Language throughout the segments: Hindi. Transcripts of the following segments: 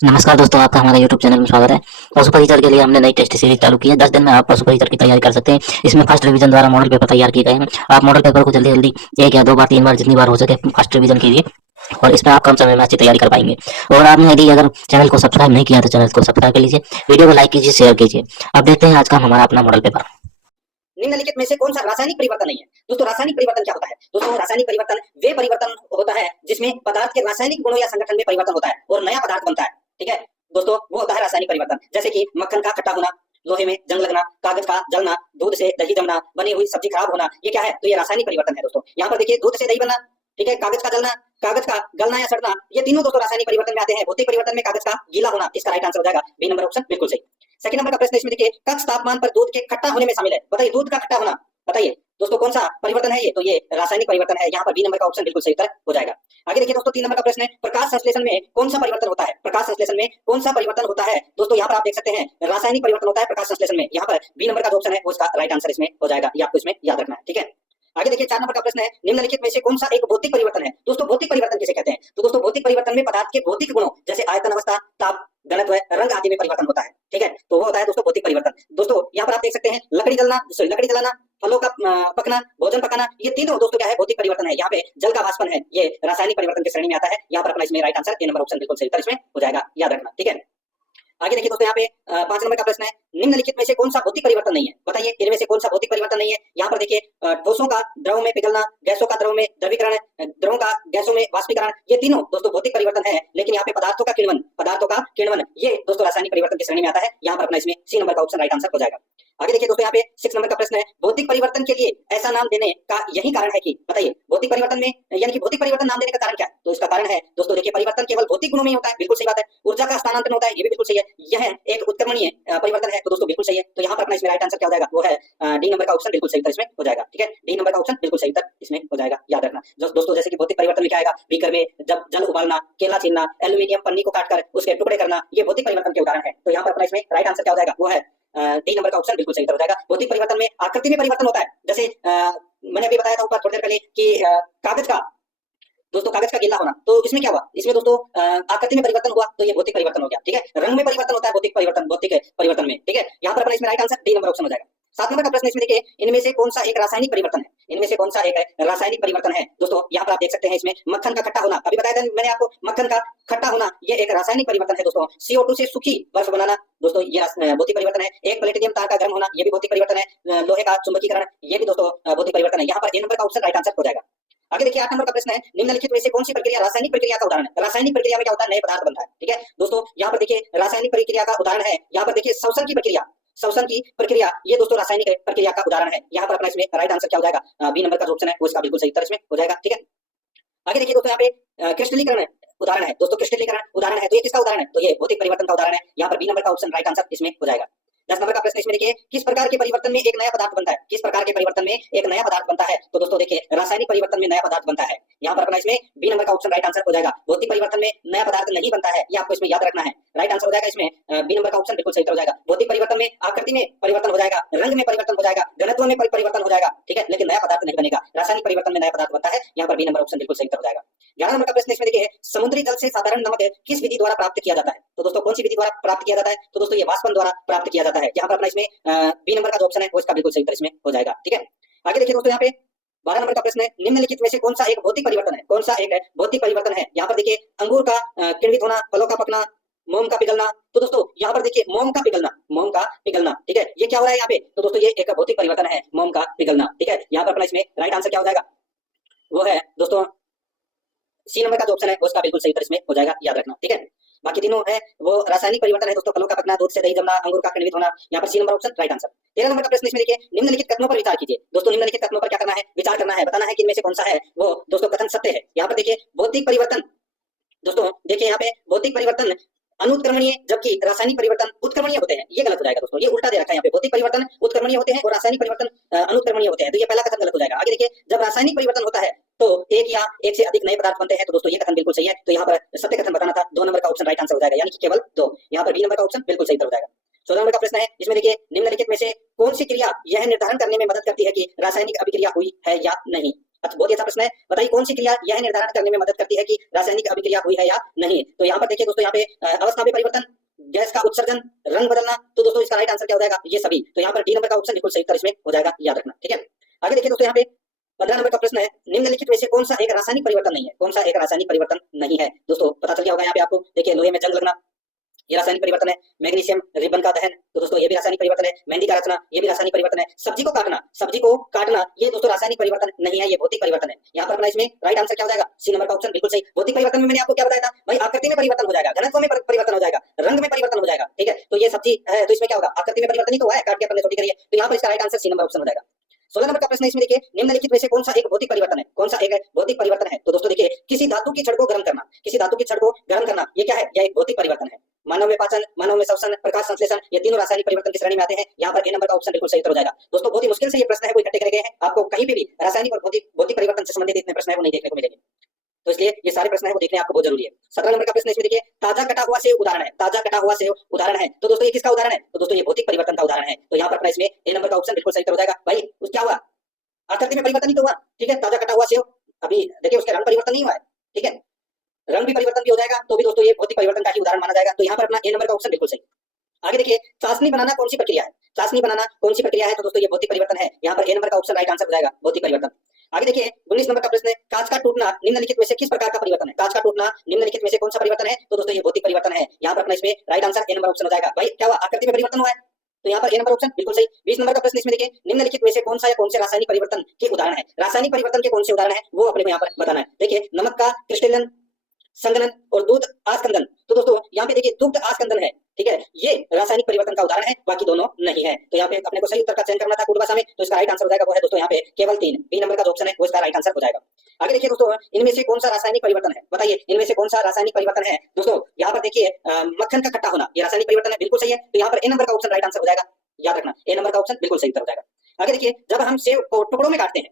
नमस्कार दोस्तों, आपका हमारे YouTube चैनल में स्वागत है। पशु परिचर के लिए हमने नई टेस्ट सीरीज चालू की है। 10 दिन में आप पशु परिचर की तैयारी कर सकते हैं। इसमें फर्स्ट रिवीजन द्वारा मॉडल पेपर तैयार किए गए हैं। आप मॉडल पेपर को जल्दी जल्दी 1 या 2 बार 3 बार जितनी बार हो सके फर्स्ट रिवीजन कीजिए और इसमें आप कम समय में अच्छी तैयारी कर पाएंगे। और आपने यदि अगर चैनल को सब्सक्राइब नहीं किया तो चैनल को सब्सक्राइब कर लीजिए, वीडियो को लाइक कीजिए, शेयर कीजिए। अब देखते हैं आज का हमारा अपना मॉडल पेपर। निम्नलिखित में से कौन सा रासायनिक परिवर्तन नहीं है? दोस्तों रासायनिक परिवर्तन क्या होता है? दोस्तों रासायनिक परिवर्तन वे परिवर्तन होता है जिसमें पदार्थ के रासायनिक गुणों या संगठन में परिवर्तन होता है और नया पदार्थ बनता है। ठीक है दोस्तों, वो होता है रासायनिक परिवर्तन। जैसे कि मक्खन का खट्टा होना, लोहे में जंग लगना, कागज का जलना, दूध से दही जमना, बनी हुई सब्जी खराब होना, ये क्या है? तो ये रासायनिक परिवर्तन है दोस्तों। यहाँ पर देखिए, दूध से दही बनना, ठीक है, कागज का जलना, कागज का गलना या सड़ना, ये तीनों दोस्तों रासायनिक परिवर्तन में आते हैं। भौतिक परिवर्तन में कागज का गीला होना, इसका राइट आंसर हो जाएगा बी नंबर ऑप्शन, बिल्कुल सही। सेकंड नंबर का प्रश्न इसमें देखिए, कक्ष तापमान पर दूध के खट्टा होने में शामिल है। बताइए दूध का खट्टा होना, बताइए दोस्तों कौन सा परिवर्तन है? ये तो ये रासायनिक परिवर्तन है। यहाँ पर बी नंबर का ऑप्शन बिल्कुल सही उत्तर हो जाएगा। आगे देखिए दोस्तों, 3 नंबर का प्रश्न है, प्रकाश संश्लेषण में कौन सा परिवर्तन होता है? प्रकाश संश्लेषण में कौन सा परिवर्तन होता है? दोस्तों यहाँ पर आप देख सकते हैं रासायनिक परिवर्तन होता है प्रकाश संश्लेषण में। यहाँ पर बी नंबर का जो ऑप्शन है वो इसका राइट आंसर इसमें हो जाएगा। ये आपको इसमें याद रखना है, ठीक है। आगे देखिए, 4 नंबर का प्रश्न है, निम्नलिखित में से कौन सा एक भौतिक परिवर्तन है? दोस्तों भौतिक परिवर्तन किसे कहते हैं? तो दोस्तों भौतिक परिवर्तन में पदार्थ के भौतिक गुणों जैसे आयतन, अवस्था, ताप, घनत्व, रंग आदि में परिवर्तन होता है। ठीक है, तो वो होता है दोस्तों भौतिक परिवर्तन। दोस्तों यहाँ पर आप देख सकते हैं लकड़ी जलाना, फलों का पकना, भोजन पकाना, ये तीनों दोस्तों क्या है? भौतिक परिवर्तन है। यहाँ पे जल का वाष्पन है, ये रासायनिक परिवर्तन की श्रेणी में आता है। यहाँ पर अपना इसमें right answer A number option बिल्कुल सही उत्तर इसमें हो जाएगा, याद रखना, ठीक है। आगे देखिए दोस्तों, यहाँ पे 5 नंबर का प्रश्न है, निम्नलिखित में से कौन सा भौतिक परिवर्तन नहीं है? बताइए इनमें से कौन सा भौतिक परिवर्तन नहीं है? यहाँ पर देखिए, ठोसों का द्रव में पिघलना, गैसों का द्रव में द्रवीकरण, द्रवों का गैसों में वाष्पीकरण, ये तीनों दोस्तों भौतिक परिवर्तन है। लेकिन यहाँ पे पदार्थों का किण्वन, ये दोस्तों रासायनिक परिवर्तन की श्रेणी में आता है। यहाँ पर अपना इसमें सी नंबर का ऑप्शन राइट आंसर हो जाएगा। आगे देखिए दोस्तों, यहाँ पे 6 नंबर का प्रश्न है, भौतिक परिवर्तन के लिए ऐसा नाम देने का यही कारण है कि, बताइए भौतिक परिवर्तन में यानी कि भौतिक परिवर्तन नाम देने का कारण क्या है? तो इसका कारण है दोस्तों देखिए, परिवर्तन केवल भौतिक गुणों में ही होता है, बिल्कुल सही बात है। ऊर्जा का स्थानांतरण होता है, ये भी बिल्कुल सही है। यह एक उत्क्रमणीय परिवर्तन है, तो दोस्तों बिल्कुल सही है। तो यहाँ पर अपना इसमें राइट आंसर क्या हो जाएगा? वो है डी नंबर का ऑप्शन बिल्कुल सही उत्तर इसमें हो जाएगा, ठीक है। डी नंबर का ऑप्शन बिल्कुल सही उत्तर इसमें हो जाएगा, याद रखना। दोस्तों जैसे कि भौतिक परिवर्तन में क्या आएगा? बीकर में जब जल उबालना, केला छीलना, एल्यूमिनियम पन्नी को काटकर उसके टुकड़े करना, ये भौतिक परिवर्तन के उदाहरण है। तो यहाँ पर अपना इसमें राइट आंसर क्या हो जाएगा? वो है डी नंबर का ऑप्शन बिल्कुल सही उत्तर हो जाएगा। भौतिक परिवर्तन में आकृति में परिवर्तन होता है। जैसे मैंने अभी बताया था ऊपर थोड़ी देर पहले कि कागज का गीला होना, तो इसमें क्या हुआ? इसमें दोस्तों आकृति में परिवर्तन हुआ, तो ये भौतिक परिवर्तन हो गया, ठीक है। रंग में परिवर्तन होता है भौतिक परिवर्तन में, ठीक है। यहाँ पर अपना इसमें right answer D number option हो जाएगा। 7 नंबर का प्रश्न इसमें देखिए, इनमें से कौन सा एक रासायनिक परिवर्तन है? इनमें से कौन सा एक रासायनिक परिवर्तन है? दोस्तों यहाँ पर आप देख सकते हैं इसमें मक्खन का खट्टा होना, अभी बताया था मैंने आपको, मक्खन का खट्टा होना ये एक रासायनिक परिवर्तन है दोस्तों। CO2 से सूखी बर्फ बनाना, दोस्तों ये भौतिक परिवर्तन है। एक प्लेटिनियम तार का गर्म होना, ये भी भौतिक परिवर्तन है। लोहे का चुंबकीकरण, ये भी दोस्तों भौतिक परिवर्तन है। यहाँ पर ए नंबर का ऑप्शन राइट आंसर हो जाएगा। आगे देखिए, 8 नंबर का प्रश्न है, निम्नलिखित में से कौन सी प्रक्रिया रासायनिक प्रक्रिया का उदाहरण है? रासायनिक प्रक्रिया में क्या होता है? नए पदार्थ बनता है, ठीक है। दोस्तों यहाँ पर देखिए रासायनिक प्रक्रिया का उदाहरण है, यहाँ पर देखिए श्वसन की प्रक्रिया, ये दोस्तों रासायनिक प्रक्रिया का उदाहरण है। यहाँ पर अपना इसमें राइट आंसर क्या हो जाएगा? बी नंबर का जो ऑप्शन है वो इसका बिल्कुल सही उत्तर इसमें हो जाएगा, ठीक है। आगे देखिए दोस्तों, यहाँ पे क्रिस्टलीकरण उदाहरण है दोस्तों, क्रिस्टलीकरण उदाहरण है, तो ये किसका उदाहरण है? तो ये भौतिक परिवर्तन का उदाहरण है। यहाँ पर बी नंबर का ऑप्शन राइट आंसर इसमें हो जाएगा। 10 नंबर का प्रश्न इसमें देखिए, किस प्रकार के परिवर्तन में एक नया पदार्थ बनता है? किस प्रकार के परिवर्तन में एक नया पदार्थ बनता है? तो दोस्तों देखिए, रासायनिक परिवर्तन में नया पदार्थ बनता है। यहाँ पर अपना इसमें बी नंबर का ऑप्शन राइट आंसर हो जाएगा। भौतिक परिवर्तन में नया पदार्थ नहीं बनता है, ये आपको इसमें याद रखना है। राइट आंसर हो जाएगा इसमें बी नंबर का ऑप्शन बिल्कुल सही हो जाएगा। भौतिक परिवर्तन में आकृति में परिवर्तन हो जाएगा, रंग में परिवर्तन हो जाएगा, घनत्व में परिवर्तन हो जाएगा, ठीक है, लेकिन नया पदार्थ नहीं बनेगा। रासायनिक परिवर्तन में नया पदार्थ बनता है। यहाँ पर बी नंबर ऑप्शन बिल्कुल सही हो जाएगा। 11 नंबर का प्रश्न इसमें देखिए, समुद्री जल से साधारण नमक किस विधि द्वारा प्राप्त किया जाता है? तो दोस्तों कौन सी विधि द्वारा प्राप्त किया जाता है? तो दोस्तों ये वाष्पन द्वारा प्राप्त किया जाता है। यहाँ पर अपना इसमें बी नंबर का जो ऑप्शन है वो इसका बिल्कुल सही उत्तर इसमें हो जाएगा, ठीक है। आगे देखिए दोस्तों, यहाँ पे 12 नंबर का प्रश्न है, निम्नलिखित में से कौन सा एक भौतिक परिवर्तन है? कौन सा एक भौतिक परिवर्तन है? यहाँ पर देखिए, अंगूर का किण्वित होना, फलों का पकना, मोम का पिघलना, तो दोस्तों यहाँ पर देखिए मोम का पिघलना, ठीक है, ये क्या हो रहा है यहाँ पे? तो दोस्तों ये एक भौतिक परिवर्तन है, मोम का पिघलना, ठीक है। यहाँ पर अपना इसमें राइट आंसर क्या हो जाएगा? वो है दोस्तों सी नंबर का जो ऑप्शन है उसका बिल्कुल सही उत्तर इसमें हो जाएगा, याद रखना, ठीक है। बाकी तीनों है वो रासायनिक परिवर्तन है दोस्तों, फलों का पकना, दूध से दही जमना, अंगूर का किण्वित होना, यहाँ पर C number option right answer. 13 number का प्रश्न इसमें देखिए, निम्नलिखित कथनों पर विचार कीजिए। दोस्तों निम्नलिखित कथनों पर क्या करना है? विचार करना है, बताना है कि इनमें से कौन सा है वो दोस्तों कथन सत्य है। यहाँ पर देखिए भौतिक परिवर्तन, दोस्तों देखिए यहाँ पे भौतिक परिवर्तन अनुत्क्रमणीय जबकि रासायनिक परिवर्तन उत्क्रमणीय होते हैं, ये गलत हो जाएगा दोस्तों, ये उल्टा दे रखा है यहाँ पे। भौतिक परिवर्तन उत्क्रमणीय होते हैं और रासायनिक परिवर्तन अनुत्क्रमणीय होते हैं, तो ये पहला कथन गलत हो जाएगा। आगे देखिए, जब रासायनिक परिवर्तन होता है तो एक या एक से अधिक नए पदार्थ बनते हैं, तो दोस्तों ये कथन बिल्कुल सही है। तो यहाँ पर सत्य कथन बताना था, 2 नंबर का ऑप्शन राइट आंसर हो जाएगा, यानी कि केवल 2। यहाँ पर बी नंबर का ऑप्शन बिल्कुल सही हो जाएगा। 14 नंबर का प्रश्न है, इसमें देखिए, निम्नलिखित में से कौन सी क्रिया यह निर्धारण करने में मदद करती है कि रासायनिक अभिक्रिया हुई है या नहीं? अच्छा, बहुत ही अच्छा प्रश्न है। बताइए कौन सी क्रिया यह निर्धारण करने में मदद करती है कि रासायनिक अभिक्रिया हुई है या नहीं। तो यहाँ पर देखिए दोस्तों, यहाँ पे अवस्था में परिवर्तन, गैस का उत्सर्जन, रंग बदलना। तो दोस्तों इसका राइट आंसर क्या हो जाएगा, ये सभी। तो यहाँ पर डी नंबर का ऑप्शन बिल्कुल सही उत्तर इसमें हो जाएगा, याद रखना, ठीक है। आगे देखिए दोस्तों, यहाँ पे 15 नंबर का प्रश्न है, निम्नलिखित में से कौन सा एक रासायनिक परिवर्तन नहीं है। कौन सा एक रासायनिक परिवर्तन नहीं है दोस्तों, पता चल गया होगा यहाँ पे आपको। देखिए लोहे में जंग लगना, ये रासायनिक परिवर्तन है। मैग्नीशियम रिबन का दहन, तो दोस्तों ये भी रासायनिक परिवर्तन है। मेहंदी का रचना, ये भी रासायनिक परिवर्तन है। सब्जी को काटना, ये दोस्तों रासायनिक परिवर्तन नहीं है, ये भौतिक परिवर्तन है। यहाँ पर अपना इसमें राइट आंसर क्या हो जाएगा, सी नंबर का ऑप्शन बिल्कुल सही। भौतिक परिवर्तन में मैंने आपको क्या बताया था भाई, आकृति में परिवर्तन हो जाएगा, घनत्व में परिवर्तन हो जाएगा, रंग में परिवर्तन हो जाएगा, ठीक है। तो ये सब्जी है, तो इसमें क्या होगा, आकृति में परिवर्तन ही तो हुआ है, काट के अपन ने छोटी करी है। तो यहाँ पर इसका right answer C number option हो जाएगा। 16 नंबर का प्रश्न है, इसमें देखिए निम्नलिखित में से कौन सा एक भौतिक परिवर्तन है। कौन सा एक भौतिक परिवर्तन है। तो दोस्तों देखिए, किसी धातु की छड़ को गर्म करना, किसी धातु की छड़ को गर्म करना, ये क्या है, यह एक भौतिक परिवर्तन है। मानव में पाचन, मानव में श्वसन, प्रकाश संश्लेषण, ये तीनों रासायनिक परिवर्तन की श्रेणी में आते हैं। यहाँ पर ए नंबर का ऑप्शन बिल्कुल सही उत्तर हो जाएगा। दोस्तों बहुत ही मुश्किल से ये प्रश्न है वो इकट्ठे करे गए हैं, आपको कहीं पे भी रासायनिक और भौतिक परिवर्तन से संबंधित इतने प्रश्न है वो नहीं देखने को मिलेंगे। तो इसलिए ये सारे प्रश्न है वो देखने आपको बहुत जरूरी है। 17 नंबर का प्रश्न इसमें देखिए, ताजा कटा हुआ सेव उदाहरण है। ताजा कटा हुआ सेव उदाहरण है, तो दोस्तों ये किसका उदाहरण है। तो दोस्तों ये भौतिक परिवर्तन का उदाहरण है। तो यहाँ पर अपना इसमें ए नंबर का ऑप्शन बिल्कुल सही उत्तर हो जाएगा। भाई उस क्या हुआ, आकृति में परिवर्तन ही तो हुआ, ठीक है। ताजा कटा हुआ सेव, अभी देखिए उसके रंग परिवर्तन नहीं हुआ है, ठीक है, रंग भी परिवर्तन भी हो जाएगा, तो भी दोस्तों ये भौतिक परिवर्तन का ही उदाहरण माना जाएगा। तो यहाँ पर अपना ए नंबर का ऑप्शन बिल्कुल सही। आगे देखिए, चाशनी बनाना कौन सी प्रक्रिया है। चाशनी बनाना कौन सी प्रक्रिया है, तो दोस्तों ये भौतिक परिवर्तन है। यहाँ पर ए नंबर का ऑप्शन राइट आंसर हो जाएगा, भौतिक परिवर्तन। आगे देखिए 19 नंबर का प्रश्न है, कांच का टूटना निम्नलिखित में से किस प्रकार का परिवर्तन है। कांच का टूटना निम्नलिखित में से कौन सा परिवर्तन है, तो दोस्तों ये भौतिक परिवर्तन है। यहाँ पर अपना इसमें right answer A number option हो जाएगा। भाई क्या हुआ, आकृति में परिवर्तन हुआ है, तो यहाँ पर ए नंबर ऑप्शन बिल्कुल सही। 20 नंबर का प्रश्न इसमें देखिए, निम्नलिखित में से कौन सा या कौन से रासायनिक परिवर्तन के उदाहरण है। रासायनिक परिवर्तन के कौन से उदाहरण है वो अपने को यहाँ पर बताना है। देखिए नमक का क्रिस्टलन संघनन और दूध आस्कंदन, तो दोस्तों यहाँ पे देखिए दुग्ध आस्कंदन है, ठीक है, ये रासायनिक परिवर्तन का उदाहरण है, बाकी दोनों नहीं है। तो यहाँ पे अपने को सही उत्तर का चयन करना था कुट भाषा में, तो इसका राइट आंसर हो जाएगा वो है दोस्तों यहाँ पे केवल 3, बी नंबर का जो ऑप्शन है वो इसका राइट आंसर हो जाएगा। आगे देखिए दोस्तों, इनमें से कौन सा रासायनिक परिवर्तन है, बताइए इनमें से कौन सा रासायनिक परिवर्तन है। दोस्तों यहाँ पर देखिए मक्खन का खट्टा होना, ये रासायनिक परिवर्तन है, बिल्कुल सही है। तो यहाँ पर ए नंबर का ऑप्शन राइट आंसर हो जाएगा, याद रखना ए नंबर का ऑप्शन बिल्कुल सही उत्तर हो जाएगा। आगे देखिए, जब हम सेव को टुकड़ों में काटते हैं,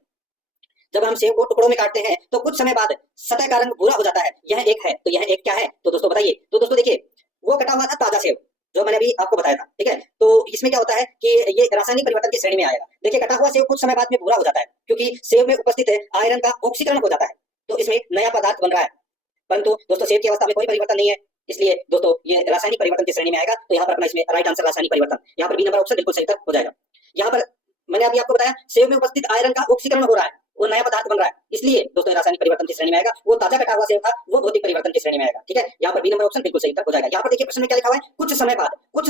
जब हम सेव को टुकड़ों में काटते हैं तो कुछ समय बाद सतह का रंग भूरा हो जाता है, यह एक है, तो यह एक क्या है। तो दोस्तों बताइए, तो दोस्तों देखिए वो कटा हुआ था ताजा सेव जो मैंने अभी आपको बताया था, ठीक है। तो इसमें क्या होता है कि ये रासायनिक परिवर्तन की श्रेणी में आएगा। देखिए कटा हुआ सेव कुछ समय बाद में भूरा हो जाता है, क्योंकि सेव में उपस्थित आयरन का ऑक्सीकरण हो जाता है, तो इसमें नया पदार्थ बन रहा है। परंतु दोस्तों सेव की अवस्था में कोई परिवर्तन नहीं है, इसलिए दोस्तों ये रासायनिक परिवर्तन की श्रेणी में आएगा। तो यहाँ पर अपना इसमें राइट आंसर रासायनिक परिवर्तन, यहाँ पर बी नंबर ऑप्शन बिल्कुल सही उत्तर हो जाएगा। यहाँ पर मैंने अभी आपको बताया सेव में उपस्थित आयरन का ऑक्सीकरण हो रहा है, वो नया पदार्थ बन रहा है, इसलिए दोस्तों रासायनिक परिवर्तन की श्रेणी में आएगा। वो ताजा कटा हुआ सेव था, वो भौतिक परिवर्तन की श्रेणी में आएगा, ठीक है। यहाँ पर बी नंबर ऑप्शन बिल्कुल सही उत्तर हो जाएगा। यहाँ पर देखिए प्रश्न में क्या लिखा हुआ है, कुछ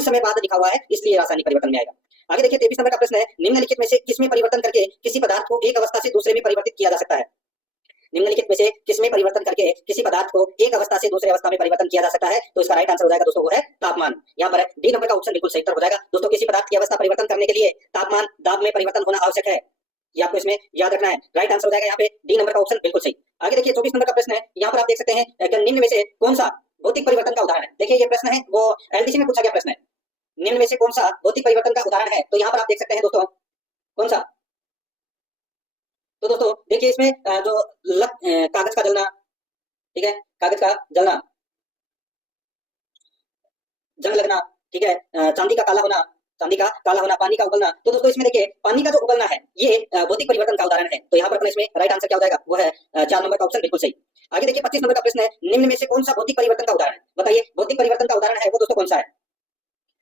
समय बाद लिखा हुआ है, इसलिए रासायनिक परिवर्तन में आएगा। आगे देखिए 23 नंबर का प्रश्न है, निम्नलिखित में से किसमें परिवर्तन करके किसी पदार्थ को एक अवस्था से दूसरे में परिवर्तित किया जा सकता है। निम्नलिखित में से किसमें परिवर्तन करके किसी पदार्थ को एक अवस्था से दूसरे अवस्था में परिवर्तन किया जा सकता है। तो इसका राइट आंसर हो जाएगा दोस्तों वो है तापमान। यहाँ पर डी नंबर का ऑप्शन बिल्कुल सही उत्तर हो जाएगा। दोस्तों किसी पदार्थ की अवस्था परिवर्तन करने के लिए तापमान दाब में परिवर्तन होना आवश्यक है, ये आपको इसमें याद रखना है। राइट आंसर हो जाएगा यहाँ पे डी नंबर का ऑप्शन बिल्कुल सही। आगे देखिए 24 नंबर का प्रश्न है, यहाँ पर आप देख सकते हैं कि निम्न में से कौन सा भौतिक परिवर्तन का उदाहरण है। देखिए ये प्रश्न है वो एलडीसी में पूछा गया प्रश्न है, निम्न में से कौन सा भौतिक परिवर्तन का उदाहरण है। तो यहाँ पर आप देख सकते हैं दोस्तों कौन सा, तो दोस्तों देखिए इसमें जो कागज का जलना, ठीक है, कागज का जलना, जंग लगना, ठीक है, चांदी का काला होना, पानी का उबलना। तो दोस्तों इसमें देखिए पानी का जो उबलना है ये भौतिक परिवर्तन का उदाहरण है। तो यहाँ पर इसमें राइट आंसर क्या हो जाएगा, वो है 4 नंबर का ऑप्शन बिल्कुल सही। आगे देखिए 25 नंबर का प्रश्न है, निम्न में से कौन सा भौतिक परिवर्तन का उदाहरण है। बताइए भौतिक परिवर्तन का उदाहरण है वो दोस्तों कौन सा है।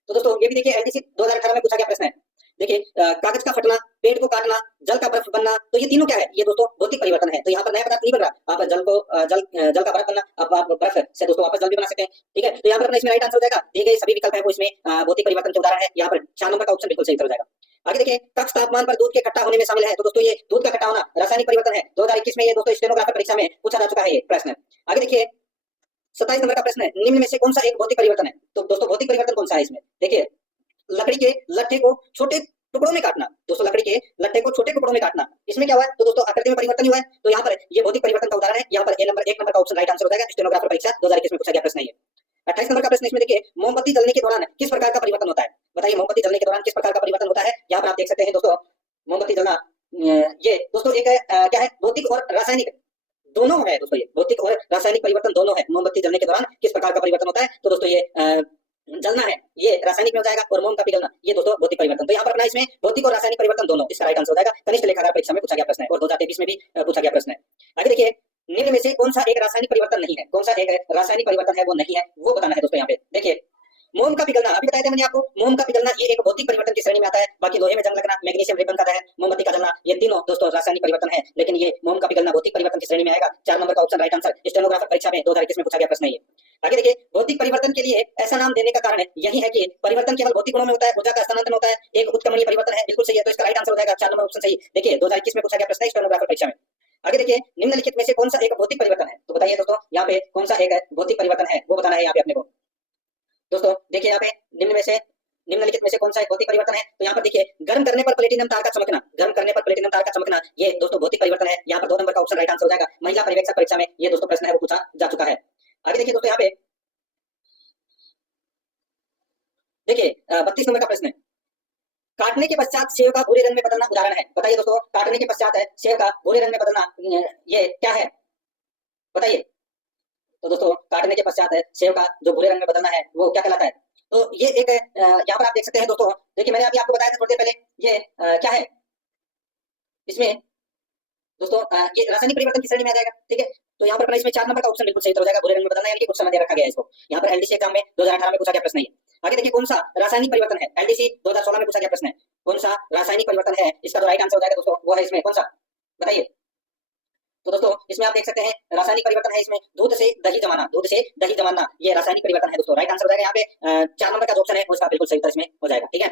तो दोस्तों ये भी देखिए एलडीसी 2018 में पूछा गया प्रश्न है। देखिए कागज का फटना, पेड़ को काटना, जल का बर्फ बनना, तो ये तीनों क्या है, ये दोस्तों भौतिक परिवर्तन है। तो यहाँ पर नया पदार्थ नहीं बन रहा, आप जल का बर्फ बनना, आप बर्फ से दोस्तों वापस जल भी बना सकते हैं, ठीक है। तो यहाँ पर अपना इसमें राइट आंसर हो जाएगा, दिए गए सभी विकल्प है वो इसमें भौतिक परिवर्तन के उदाहरण है। यहाँ पर 4 नंबर का ऑप्शन बिल्कुल सही हो जाएगा। आगे देखिए कक्ष तापमान पर दूध के खट्टा होने में शामिल है। तो दोस्तों ये दूध का खट्टा होना रासायनिक परिवर्तन है। 2021 में ये दोस्तों स्टेनोग्राफर परीक्षा में पूछा जा चुका है ये प्रश्न। आगे देखिए 27 नंबर का प्रश्न है, निम्न में से कौन सा एक भौतिक परिवर्तन है। तो दोस्तों भौतिक परिवर्तन कौन सा है इसमें, देखिए लकड़ी के लट्ठे को छोटे टुकड़ों में काटना। दोस्तों लकड़ी के लट्ठे को छोटे टुकड़ों में काटना, इसमें क्या हुआ है, तो दोस्तों आकृति में परिवर्तन हुआ है। तो यहाँ पर ये भौतिक परिवर्तन का उदाहरण है। यहाँ पर 1 नंबर का ऑप्शन राइट आंसर हो जाएगा। स्टेनोग्राफर परीक्षा 2021 में पूछा गया प्रश्न है ये। 28 नंबर का प्रश्न इसमें देखिए मोमबत्ती जलने के दौरान किस प्रकार का परिवर्तन होता है। बताइए मोमबत्ती जलने के दौरान किस प्रकार का परिवर्तन होता है। यहाँ पर आप देख सकते हैं दोस्तों मोमबत्ती जलना, ये दोस्तों एक क्या है, भौतिक और रासायनिक दोनों है। दोस्तों ये भौतिक और रासायनिक परिवर्तन दोनों है। मोमबत्ती जलने के दौरान किस प्रकार का परिवर्तन होता है, तो दोस्तों ये जलना है ये रासायनिक में हो जाएगा, और मोम का पिघलना ये दोस्तों भौतिक परिवर्तन। तो यहाँ पर अपना इसमें भौतिक और रासायनिक परिवर्तन दोनों, इसका राइट आंसर हो जाएगा। कनिष्ठ लेखाकार परीक्षा में पूछा गया प्रश्न है और 2023 में भी पूछा गया प्रश्न है। आगे देखिए, निम्न में से कौन सा एक रासायनिक परिवर्तन नहीं है, कौन सा एक रासायनिक परिवर्तन है वो नहीं है, वो बताना है दोस्तों। यहाँ पे देखिए, मोम का पिघलना अभी बताया था मैंने आपको, मोम का पिघलना ये एक भौतिक परिवर्तन की श्रेणी में आता है। बाकी लोहे में जंग लगना, मैग्नीशियम रिबन का दहन, मोमबत्ती का जलना, ये तीनों दोस्तों रासायनिक परिवर्तन है, लेकिन ये मोम का पिघलना भौतिक परिवर्तन की श्रेणी में आएगा। 4 नंबर का ऑप्शन राइट आंसर, स्टेनोग्राफर परीक्षा में 2021 में पूछा गया प्रश्न है ये। आगे देखिए, भौतिक परिवर्तन के लिए ऐसा नाम देने का कारण यही है कि परिवर्तन केवल भौतिक गुणों में होता है, ऊर्जा का हस्तांतरण होता है, एक उत्क्रमणीय परिवर्तन है। बिल्कुल सही है, तो इसका राइट आंसर हो जाएगा 4 नंबर ऑप्शन सही। देखिए 2021 में पूछा गया प्रश्न है स्टेनोग्राफर परीक्षा में। आगे देखिए, निम्नलिखित में से कौन सा एक भौतिक परिवर्तन है, तो बताइए दोस्तों यहाँ पे कौन सा एक भौतिक परिवर्तन है वो बताना है यहाँ पे अपने को। दोस्तों देखिए, यहाँ पे निम्नलिखित में से कौन सा एक भौतिक परिवर्तन है, तो यहाँ पर देखिए, गर्म करने पर प्लेटिनम तार का चमकना, गर्म करने पर प्लेटिनम तार का चमकना ये दोस्तों भौतिक परिवर्तन है। यहाँ पर 2 नंबर का ऑप्शन राइट आंसर हो जाएगा। महिला पर्यवेक्षक परीक्षा में ये दोस्तों प्रश्न है वो पूछा जा चुका है। आगे देखिए दोस्तों, यहाँ पे देखिए 32 नंबर का प्रश्न है, काटने के पश्चात सेव का भूरे रंग में बदलना उदाहरण है। बताइए दोस्तों, काटने के पश्चात है सेव का भूरे रंग में बदलना ये क्या है, बताइए। तो दोस्तों, काटने के पश्चात है सेव का जो भूरे रंग में बदलना है वो क्या कहलाता है, तो ये एक यहाँ पर आप देख सकते हैं दोस्तों। देखिए, मैंने अभी आपको बताया था थोड़ी देर पहले, ये क्या है इसमें दोस्तों, ये रासायनिक परिवर्तन की श्रेणी में आ जाएगा। ठीक है, तो यहाँ पर इसमें 4 नंबर का ऑप्शन बिल्कुल सही हो जाएगा, भूरे रंग में बदलना, यानी कि कुछ समय दे रखा गया है इसको। यहाँ पर एलडीसी एग्जाम में 2018 में पूछा गया प्रश्न है। आगे देखिए, कौन सा रासायनिक परिवर्तन है, एलडीसी 2016 में पूछा गया प्रश्न है, कौन सा रासायनिक परिवर्तन है, इसका जो राइट आंसर हो जाएगा दोस्तों वो है इसमें कौन सा, बताइए। तो दोस्तों, इसमें आप देख सकते हैं रासायनिक परिवर्तन है इसमें दूध से दही जमाना, दूध से दही जमाना ये रासायनिक परिवर्तन है दोस्तों। राइट आंसर हो जाएगा यहाँ पे 4 नंबर का जो ऑप्शन है उसका बिल्कुल सही उत्तर इसमें हो जाएगा। ठीक है,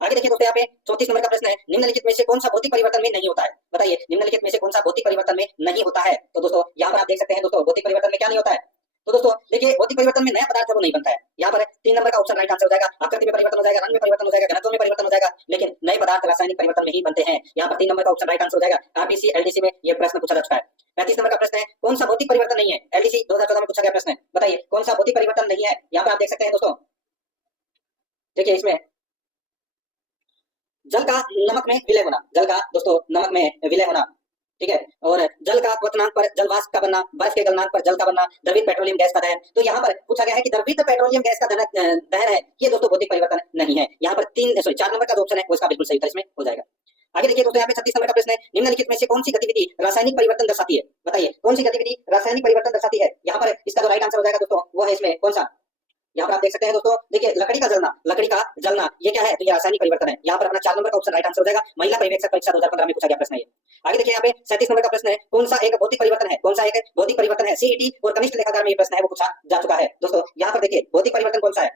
आगे देखिए दोस्तों, यहाँ पे 34 नंबर का प्रश्न है, निम्नलिखित में से कौन सा भौतिक परिवर्तन में नहीं होता है, बताइए। निम्नलिखित में से कौन सा भौतिक परिवर्तन में नहीं होता है, तो दोस्तों यहाँ पर आप देख सकते हैं दोस्तों, भौतिक परिवर्तन में क्या नहीं होता है, तो दोस्तों देखिए, भौतिक परिवर्तन में नया पदार्थ वो नहीं बनता है। यहाँ पर 3 नंबर का ऑप्शन राइट आंसर हो जाएगा। आकृति में परिवर्तन हो जाएगा, रंग में परिवर्तन हो जाएगा, घनत्व में परिवर्तन हो जाएगा, लेकिन नए पदार्थ रासायनिक परिवर्तन में ही बनते हैं। यहाँ पर 3 नंबर का ऑप्शन राइट आंसर हो जाएगा। आरबीसी एलडीसी में ये प्रश्न पूछा जा चुका है। 35 नंबर का प्रश्न है, कौन सा भौतिक परिवर्तन नहीं है, एलडीसी 2014 में पूछा गया प्रश्न है, बताइए कौन सा भौतिक परिवर्तन नहीं है। यहाँ पर आप देख सकते हैं दोस्तों, देखिए इसमें जल का नमक में विलय होना, जल का दोस्तों नमक में विलय होना, ठीक है, और जल का क्वथनांक पर जल वाष्प का बनना, बर्फ के गलनांक पर जल का बनना, द्रवित पेट्रोलियम गैस का दहन। तो यहाँ पर पूछा गया है कि द्रवित पेट्रोलियम गैस का दहन है, ये दोस्तों भौतिक परिवर्तन नहीं है। यहाँ पर 4 नंबर का जो ऑप्शन है वो इसका बिल्कुल सही उत्तर इसमें हो जाएगा। आगे देखिए दोस्तों, यहाँ पे 36 नंबर का प्रश्न है, निम्नलिखित में से कौन सी गतिविधि रासायनिक परिवर्तन दर्शाती है, बताइए कौन सी गतिविधि रासायनिक परिवर्तन दर्शाती है। यहाँ पर इसका जो राइट आंसर हो जाएगा दोस्तों वो है इसमें कौन सा, यहाँ पर आप देख सकते हैं दोस्तों, देखिए लकड़ी का जलना, लकड़ी का जलना ये क्या है, तो ये रासायनिक परिवर्तन है। यहाँ पर अपना 4 नंबर का ऑप्शन राइट आंसर हो जाएगा। महिला पर्यवेक्षक परीक्षा 2015 में पूछा गया प्रश्न है। आगे देखिए, यहाँ पे 37 नंबर का प्रश्न है, कौन सा एक भौतिक परिवर्तन है, कौन सा एक भौतिक परिवर्तन है, सीईटी और कनिष्ठ लेखाकार में ये प्रश्न है वो पूछा जा चुका है दोस्तों। यहाँ पर देखिए, भौतिक परिवर्तन कौन सा है,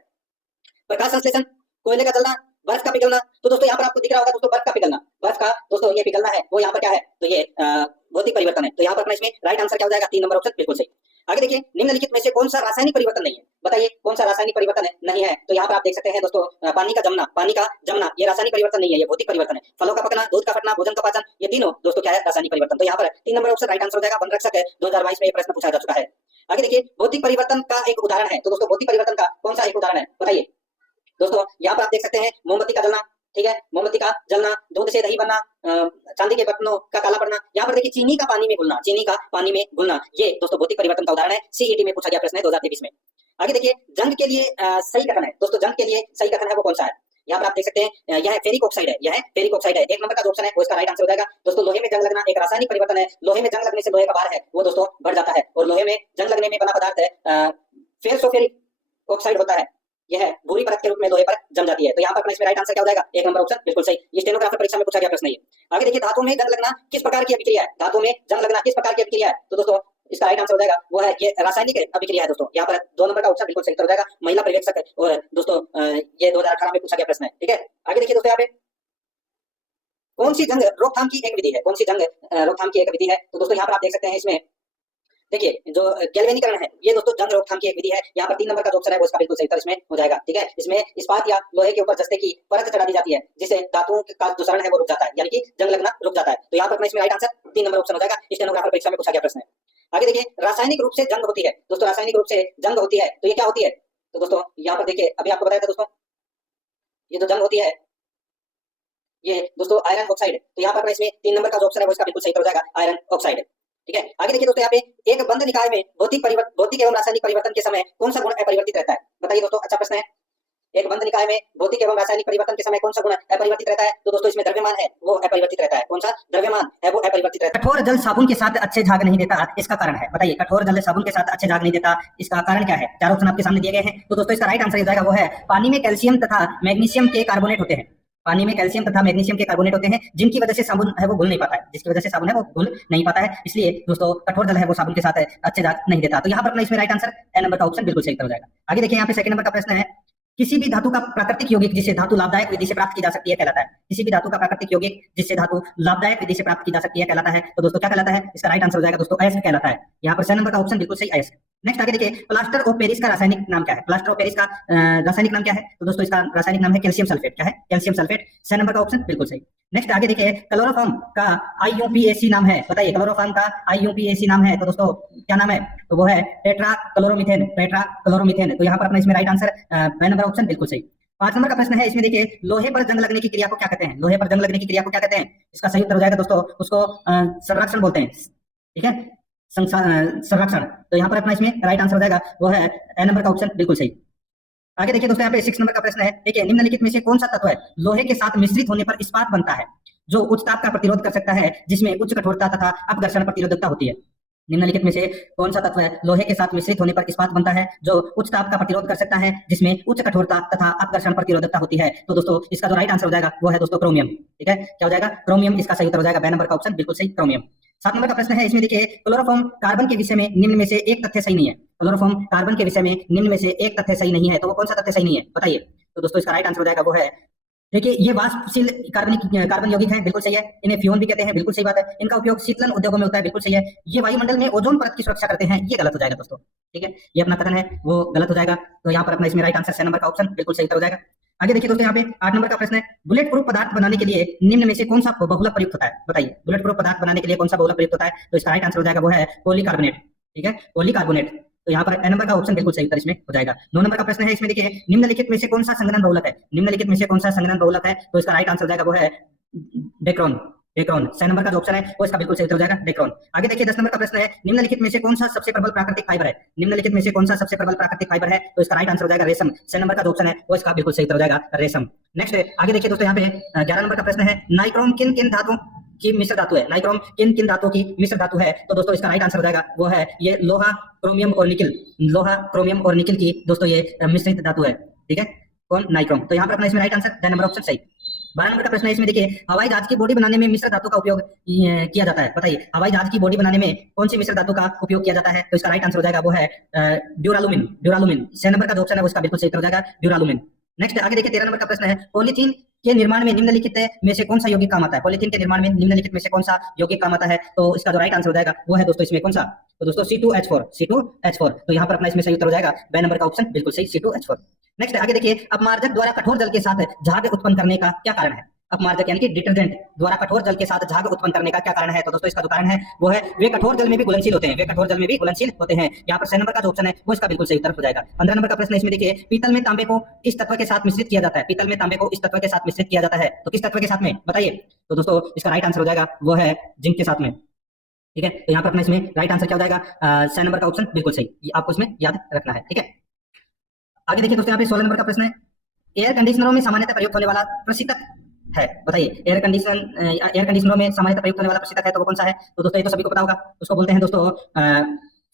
प्रकाश संश्लेषण, कोयले का जलना, बर्फ का पिघलना। तो दोस्तों यहाँ पर आपको दिख रहा होगा दोस्तों, बर्फ का पिघलना, बर्फ का दोस्तों ये पिघलना है, वो यहाँ पर क्या है, तो ये भौतिक परिवर्तन है। तो यहाँ पर इसमें राइट आंसर क्या हो जाएगा, 3 नंबर ऑप्शन बिल्कुल सही। आगे देखिए, निम्नलिखित में से कौन सा रासायनिक परिवर्तन नहीं है, बताइए कौन सा रासायनिक परिवर्तन नहीं है। तो यहाँ पर आप देख सकते हैं दोस्तों, पानी का जमना, पानी का जमना ये रासायनिक परिवर्तन नहीं है, ये भौतिक परिवर्तन है। फलों का पकना, दूध का फटना, भोजन का पाचन, ये तीनों दोस्तों क्या है, रासायनिक परिवर्तन। तो यहाँ पर 3 नंबर ऑप्शन राइट आंसर हो जाएगा। वन रक्षक है 2022 में ये प्रश्न पूछा जा चुका है। आगे देखिए, भौतिक परिवर्तन का एक उदाहरण है, तो दोस्तों भौतिक परिवर्तन का कौन सा एक उदाहरण है, बताइए। दोस्तों यहाँ पर आप देख सकते हैं, मोमबत्ती का जलना, ठीक है, मोमबत्ती का जलना, दूध से दही बनना, चांदी के बर्तनों का काला पड़ना। यहाँ पर देखिए, चीनी का पानी में घुलना, चीनी का पानी में घुलना, ये दोस्तों भौतिक परिवर्तन का उदाहरण है। सीईटी में पूछा गया प्रश्न है 2023 में। आगे देखिए, जंग के लिए सही कथन है दोस्तों, जंग के लिए सही कथन है वो कौन सा है। यहाँ पर आप देख सकते हैं, यह फेरिक ऑक्साइड है, यह फेरिक ऑक्साइड है। 1 नंबर का जो ऑप्शन है वो इसका राइट आंसर हो जाएगा। दोस्तों लोहे में जंग लगना एक रासायनिक परिवर्तन है। लोहे में जंग लगने से लोहे का भार है वो दोस्तों बढ़ जाता है, और लोहे में जंग लगने में बना पदार्थ है फेरसोफेरिक ऑक्साइड होता है, यह भूरी परत के रूप में लोहे पर जम जाती है। तो यहाँ पर अपना इसमें राइट आंसर क्या हो जाएगा, 1 नंबर ऑप्शन बिल्कुल सही। ये स्टेनोग्राफर परीक्षा में पूछा गया प्रश्न है। आगे देखिए, धातु में जंग लगना किस प्रकार की अभिक्रिया है, धातु में जंग लगना किस प्रकार की अभिक्रिया है। तो दोस्तों इसका राइट आंसर हो जाएगा वो है ये रासायनिक अभिक्रिया है दोस्तों। यहाँ पर 2 नंबर का ऑप्शन बिल्कुल सही हो जाएगा, महिला पर्यवेक्षक है। और दोस्तों ये 2018 में पूछा गया प्रश्न है, ठीक है। आगे देखिए दोस्तों, यहाँ पे कौन सी जंग रोकथाम की एक विधि है, कौन सी जंग रोकथाम की एक विधि है। तो दोस्तों यहाँ पर आप देख सकते हैं, इसमें देखिए जो गैल्वेनीकरण है ये दोस्तों जंग रोकथाम की एक विधि है। यहाँ पर 3 नंबर का जो ऑप्शन है वो इसका बिल्कुल सही उत्तर इसमें हो जाएगा, ठीक है। इसमें इस्पात या लोहे के ऊपर जस्ते की परत चढ़ा दी जाती है, जिससे धातुओं का जो शरण है वो रुक जाता है, यानी कि जंग लगना रुक जाता है। तो यहाँ पर अपना इसमें राइट आंसर 3 नंबर ऑप्शन हो जाएगा। स्टेनोग्राफर परीक्षा में पूछा गया प्रश्न है। आगे देखिए, रासायनिक रूप से जंग होती है दोस्तों, रासायनिक रूप से जंग होती है, तो ये क्या होती है। तो दोस्तों यहाँ पर देखिए, अभी आपको बताया था दोस्तों, ये जो जंग होती है ये दोस्तों आयरन ऑक्साइड। तो यहाँ पर इसमें 3 नंबर का जो ऑप्शन है वो इसका बिल्कुल सही हो जाएगा, आयरन ऑक्साइड, ठीक है। आगे देखिए दोस्तों, यहाँ पे एक बंद निकाय में भौतिक एवं रासायनिक परिवर्तन के समय कौन सा गुण अपरिवर्तित रहता है, बताइए दोस्तों। अच्छा प्रश्न है, एक बंद निकाय में भौतिक एवं रासायनिक परिवर्तन के समय कौन सा गुण अपरिवर्तित रहता है? तो दोस्तों इसमें द्रव्यमान है वो अपरिवर्तित रहता है। कौन सा द्रव्यमान है वो अपरिवर्तित रहता है। कठोर जल साबुन के साथ अच्छे झाग नहीं देता, इसका कारण है बताइए। कठोर जल साबुन के साथ अच्छे झाग नहीं देता, इसका कारण क्या है? चार ऑप्शन आपके सामने दिए गए हैं। तो दोस्तों इसका राइट आंसर हो जाएगा वो है पानी में कैल्शियम तथा मैग्नीशियम के कार्बोनेट होते हैं। पानी में कैल्शियम तथा मैग्नीशियम के कार्बोनेट होते हैं, जिनकी वजह से साबुन है वो घुल नहीं पाता है, जिसकी वजह से साबुन है वो घुल नहीं पाता है। इसलिए दोस्तों कठोर जल है वो साबुन के साथ अच्छे झाग नहीं देता। तो यहाँ पर अपना इसमें राइट आंसर ए नंबर का ऑप्शन बिल्कुल सही हो जाएगा। आगे देखिए यहाँ पे सेकंड नंबर का प्रश्न है, किसी भी धातु का प्राकृतिक यौगिक जिसे धातु लाभदायक विधि से प्राप्त की जा सकती है कहलाता है। किसी भी धातु का प्राकृतिक यौगिक जिससे धातु लाभदायक विधि से प्राप्त की जा सकती है कहलाता है। तो दोस्तों क्या कहलाता है? इसका राइट आंसर हो जाएगा दोस्तों अयस्क कहलाता है। यहाँ पर 6 नंबर का ऑप्शन बिल्कुल सही अयस्क। नेक्स्ट आगे देखिए, प्लास्टर ऑफ पेरिस का रासायनिक नाम क्या है? प्लास्टर ऑफ पेरिस का रासायनिक नाम क्या है? तो दोस्तों इसका रासायनिक नाम है कैल्शियम सल्फेट। क्या है? Calcium sulphate. 6 नंबर का ऑप्शन बिल्कुल सही। नेक्स्ट आगे देखिए, क्लोरोफॉर्म का IUPAC नाम है, बताइए क्लोरोफॉर्म का IUPAC नाम है। तो दोस्तों क्या नाम है? तो वो है टेट्रा क्लोरोमीथेन। Tetra chloromethane. तो यहाँ पर अपना इसमें राइट आंसर 9 नंबर ऑप्शन बिल्कुल सही। 5 नंबर का प्रश्न है, इसमें देखिए लोहे पर जंग लगने की क्रिया को क्या कहते हैं? लोहे पर जंग लगने की क्रिया को क्या कहते हैं? इसका सही उत्तर हो जाएगा दोस्तों उसको संरक्षण बोलते हैं। ठीक है, संरक्षण। तो यहाँ पर अपना इसमें राइट आंसर हो जाएगा वो है ए नंबर का ऑप्शन बिल्कुल सही। आगे देखिए दोस्तों यहाँ पे 6 नंबर का प्रश्न है, देखिए निम्नलिखित में से कौन सा तत्व है लोहे के साथ मिश्रित होने पर इस्पात बनता है जो उच्च ताप का प्रतिरोध कर सकता है, जिसमें उच्च कठोरता तथा अपघर्षण प्रतिरोधकता होती है? निम्नलिखित में से कौन सा तत्व है लोहे के साथ मिश्रित होने पर इस्पात बनता है जो उच्च ताप का प्रतिरोध कर सकता है, जिसमें उच्च कठोरता तथा अपघर्षण प्रतिरोधकता होती है? तो दोस्तों इसका जो राइट आंसर हो जाएगा वो है दोस्तों क्रोमियम। ठीक है, क्या हो जाएगा? क्रोमियम इसका सही उत्तर हो जाएगा। बी नंबर का ऑप्शन बिल्कुल सही, क्रोमियम। 7 नंबर का प्रश्न है, इसमें देखिए क्लोरोफॉर्म कार्बन के विषय में निम्न में से एक तथ्य सही नहीं है। क्लोरोफॉर्म कार्बन के विषय में निम्न में से एक तथ्य सही नहीं है, तो वो कौन सा तथ्य सही नहीं है बताइए? तो दोस्तों इसका राइट आंसर हो जाएगा वो है, देखिए ये वाष्पशील कार्बन यौगिक है, बिल्कुल सही है। इन्हें फ्यून भी कहते हैं, बिल्कुल सही बात है। इनका उपयोग शीतलन उद्योगों में होता है, बिल्कुल सही है। ये वायुमंडल में ओजोन परत की सुरक्षा करते हैं, ये गलत हो जाएगा दोस्तों। ठीक है, ये अपना कथन है वो गलत हो जाएगा। तो यहाँ पर अपना इसमें राइट आंसर 6 नंबर का ऑप्शन बिल्कुल सही हो जाएगा। आगे देखिए दोस्तों यहाँ पे 8 नंबर का प्रश्न है, बुलेट प्रूफ पदार्थ बनाने के लिए निम्न में से कौन सा बहुलक प्रयुक्त होता है? बताइए बुलेट प्रूफ पदार्थ बनाने के लिए कौन सा बहुलक प्रयुक्त होता है? तो इसका राइट आंसर हो जाएगा वो है पॉलीकार्बोनेट। ठीक है, पॉलीकार्बोनेट। तो यहाँ पर ए नंबर का ऑप्शन बिल्कुल सही उत्तर इसमें हो जाएगा। 9 नंबर का प्रश्न है, इसमें देखिए निम्नलिखित में से कौन सा संघनन बहुलक है? निम्नलिखित में से कौन सा संघनन बहुलक है? तो इसका राइट आंसर हो जाएगा वो है डेक्रोन। डेक्रोन 6 नंबर का जो ऑप्शन है वो इसका बिल्कुल सही उत्तर हो जाएगा, डेक्रोन। आगे देखिए 10 नंबर का प्रश्न है, निम्नलिखित में से कौन सा सबसे प्रबल प्राकृतिक फाइबर है? निम्नलिखित में से कौन सा सबसे प्रबल प्राकृतिक फाइबर है? तो इसका राइट आंसर हो जाएगा रेशम। 6 नंबर का जो ऑप्शन है वो इसका बिल्कुल सही उत्तर हो जाएगा, रेशम। नेक्स्ट आगे देखिए दोस्तों यहाँ पे 11 नंबर का प्रश्न है, नाइक्रोम किन किन धातुओं की मिश्र धातु है? नाइक्रोम किन किन धातुओं की मिश्र धातु है? तो दोस्तों इसका राइट आंसर हो जाएगा वो है ये लोहा, क्रोमियम और निकिल। लोहा, क्रोमियम और निकिल की दोस्तों ये मिश्रित धातु है। ठीक है, कौन? नाइक्रोम। तो यहाँ पर अपना इसमें राइट आंसर 10 नंबर ऑप्शन सही। 12 नंबर का प्रश्न है, इसमें देखिए हवाई जहाज की बॉडी बनाने में मिश्र धातु का उपयोग किया जाता है, बताइए हवाई जहाज की बॉडी बनाने में कौन सी मिश्र धातु का उपयोग किया जाता है? तो इसका राइट आंसर हो जाएगा वो है ड्यूरालुमिन। ड्यूरालुमिन 6 नंबर का जो ऑप्शन है उसका बिल्कुल सही उत्तर हो जाएगा, ड्यूरालुमिन। नेक्स्ट आगे देखिए 13 नंबर का प्रश्न है, पॉलीथीन के निर्माण में निम्नलिखित में से कौन सा यौगिक काम आता है? पॉलीथीन के निर्माण में निम्नलिखित में से कौन सा यौगिक काम आता है? तो इसका जो राइट आंसर हो जाएगा वो है दोस्तों इसमें कौन सा? तो दोस्तों C2H4। C2H4। तो यहाँ पर अपना इसमें सही उत्तर हो जाएगा बी नंबर का ऑप्शन बिल्कुल सही, C2H4। नेक्स्ट आगे देखिए, अपमार्जक द्वारा कठोर जल के साथ झाग उत्पन्न करने का क्या कारण है? अपमार्जक यानी कि डिटर्जेंट द्वारा कठोर जल के साथ झाग उत्पन्न करने का क्या कारण है? तो दोस्तों इसका जो कारण है वो है वे कठोर जल में भी घुलनशील होते हैं, वे कठोर जल में भी घुलनशील होते हैं। यहाँ पर 6 नंबर का जो ऑप्शन है वो इसका बिल्कुल सही उत्तर हो जाएगा। 15 नंबर का प्रश्न है, इसमें देखिए पीतल में तांबे को इस तत्व के साथ मिश्रित किया जाता है। पीतल में तांबे को इस तत्व के साथ मिश्रित किया जाता है, तो किस तत्व के साथ में बताइए? तो दोस्तों इसका राइट आंसर हो जाएगा वो है जिंक के साथ में। ठीक है, तो यहाँ पर अपना इसमें राइट आंसर क्या हो जाएगा? 6 नंबर का ऑप्शन बिल्कुल सही, ये आपको इसमें याद रखना है। ठीक है, आगे देखिए दोस्तों यहाँ पे 16 नंबर का प्रश्न है, एयर कंडीशनरों में सामान्यतः प्रयुक्त होने वाला प्रशीतक है, बताइए एयर कंडीशनरों में सामान्यतः प्रयुक्त होने वाला प्रशीतक है तो वो कौन सा है? तो दोस्तों ये तो सभी को पता होगा, उसको बोलते हैं दोस्तों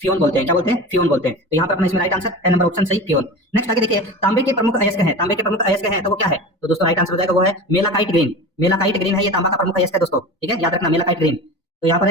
फ्यून बोलते हैं। क्या बोलते हैं? फ्यून बोलते हैं। तो यहाँ पर अपना इसमें right answer A number option सही, फ्यून। नेक्स्ट आगे देखिए, तांबे के प्रमुख अयस्क हैं, तांबे के प्रमुख अयस्क हैं तो वो क्या है? तो दोस्तों राइट आंसर हो जाएगा वो है मेलाकाइट ग्रीन। मेलाकाइट ग्रीन है ये तांबा का प्रमुख अयस्क है दोस्तों। ठीक है, याद रखना मेलाकाइट ग्रीन। तो यहाँ पर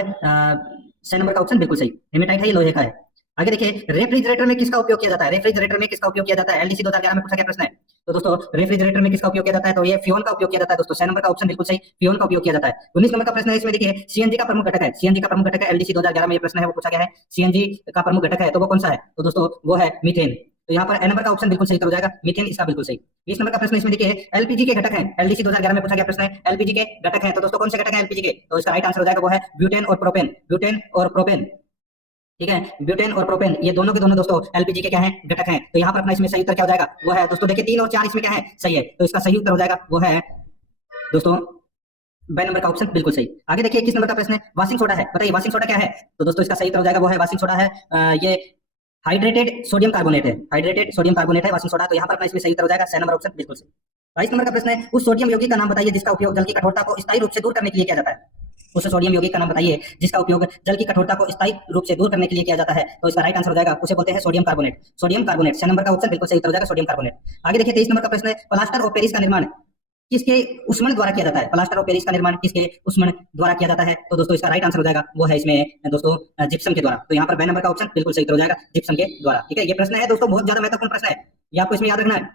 6 नंबर का ऑप्शन बिल्कुल सही, हेमेटाइट है ये लोहे का है। आगे देखिए, रेफ्रिजरेटर में किसका उपयोग किया जाता है? रेफ्रिजरेटर में किसका उपयोग किया जाता है? एलडीसी 2011 में पूछा गया प्रश्न है। तो दोस्तों रेफ्रिजरेटर में किसका उपयोग किया जाता है? तो ये फ्यून का उपयोग किया जाता है दोस्तों। 6 नंबर का ऑप्शन बिल्कुल सही, फ्यून का उपयोग किया जाता है। 19 नंबर का प्रश्न है, इसमें देखिए सीएनजी का प्रमुख घटक है, सीएनजी का प्रमुख घटक है, एलडीसी 2011 में ये प्रश्न है वो पूछा गया है, सीएनजी का प्रमुख घटक है तो वो कौन सा है? तो दोस्तों वो है मीथेन। तो यहाँ पर ए नंबर का ऑप्शन बिल्कुल सही हो जाएगा, मीथेन इसका बिल्कुल सही। 20 नंबर का प्रश्न इसमें देखिए एलपीजी के घटक हैं, एलडीसी 2011 में पूछा गया प्रश्न है, एलपीजी के घटक हैं तो दोस्तों कौन से घटक हैं एलपीजी के? तो इसका राइट आंसर हो जाएगा वो है ब्यूटेन और प्रोपेन, ब्यूटेन और प्रोपेन। ठीक है, ब्यूटेन और प्रोपेन ये दोनों के दोनों दोस्तों एलपीजी के क्या हैं? घटक हैं। तो यहाँ पर अपना इसमें सही उत्तर क्या हो जाएगा? वो है दोस्तों देखिए 3 और 4 इसमें क्या है? सही है, तो इसका सही उत्तर हो जाएगा वो है दोस्तों बी नंबर का ऑप्शन बिल्कुल सही। आगे देखिए 21 नंबर का प्रश्न है, वाशिंग सोडा है, बताइए वाशिंग सोडा क्या है? तो दोस्तों इसका सही उत्तर हो जाएगा वो है वाशिंग सोडा है ये हाइड्रेटेड सोडियम कार्बोनेट है, हाइड्रेटेड सोडियम कार्बोनेट है वाशिंग सोडा। तो यहाँ पर अपना इसमें सही उत्तर हो जाएगा 6 नंबर ऑप्शन बिल्कुल सही। 22 नंबर का प्रश्न है, उस सोडियम यौगिक का नाम बताइए जिसका उपयोग जल की कठोरता को स्थायी रूप से दूर करने के लिए किया जाता है। उस सोडियम यौगिक का नाम बताइए जिसका उपयोग जल की कठोरता को स्थायी रूप से दूर करने के लिए किया जाता है। तो इसका राइट आंसर हो जाएगा, उसे बोलते हैं sodium carbonate. Sodium carbonate 6 number का ऑप्शन बिल्कुल सही उत्तर हो जाएगा, सोडियम कार्बोनेट। आगे देखिए 23 नंबर का प्रश्न है, प्लास्टर ऑफ पेरिस का निर्माण किसके उष्मण द्वारा किया जाता है। प्लास्टर ऑफ पेरिस का निर्माण किसके उष्मण द्वारा किया जाता है। तो दोस्तों इसका राइट आंसर हो जाएगा, वो है इसमें दोस्तों जिप्सम के द्वारा। तो यहाँ पर बी नंबर का ऑप्शन बिल्कुल सही उत्तर हो जाएगा, जिप्सम के द्वारा। ठीक है, ये प्रश्न है दोस्तों बहुत ज्यादा महत्वपूर्ण प्रश्न है, ये आपको इसमें याद रखना है।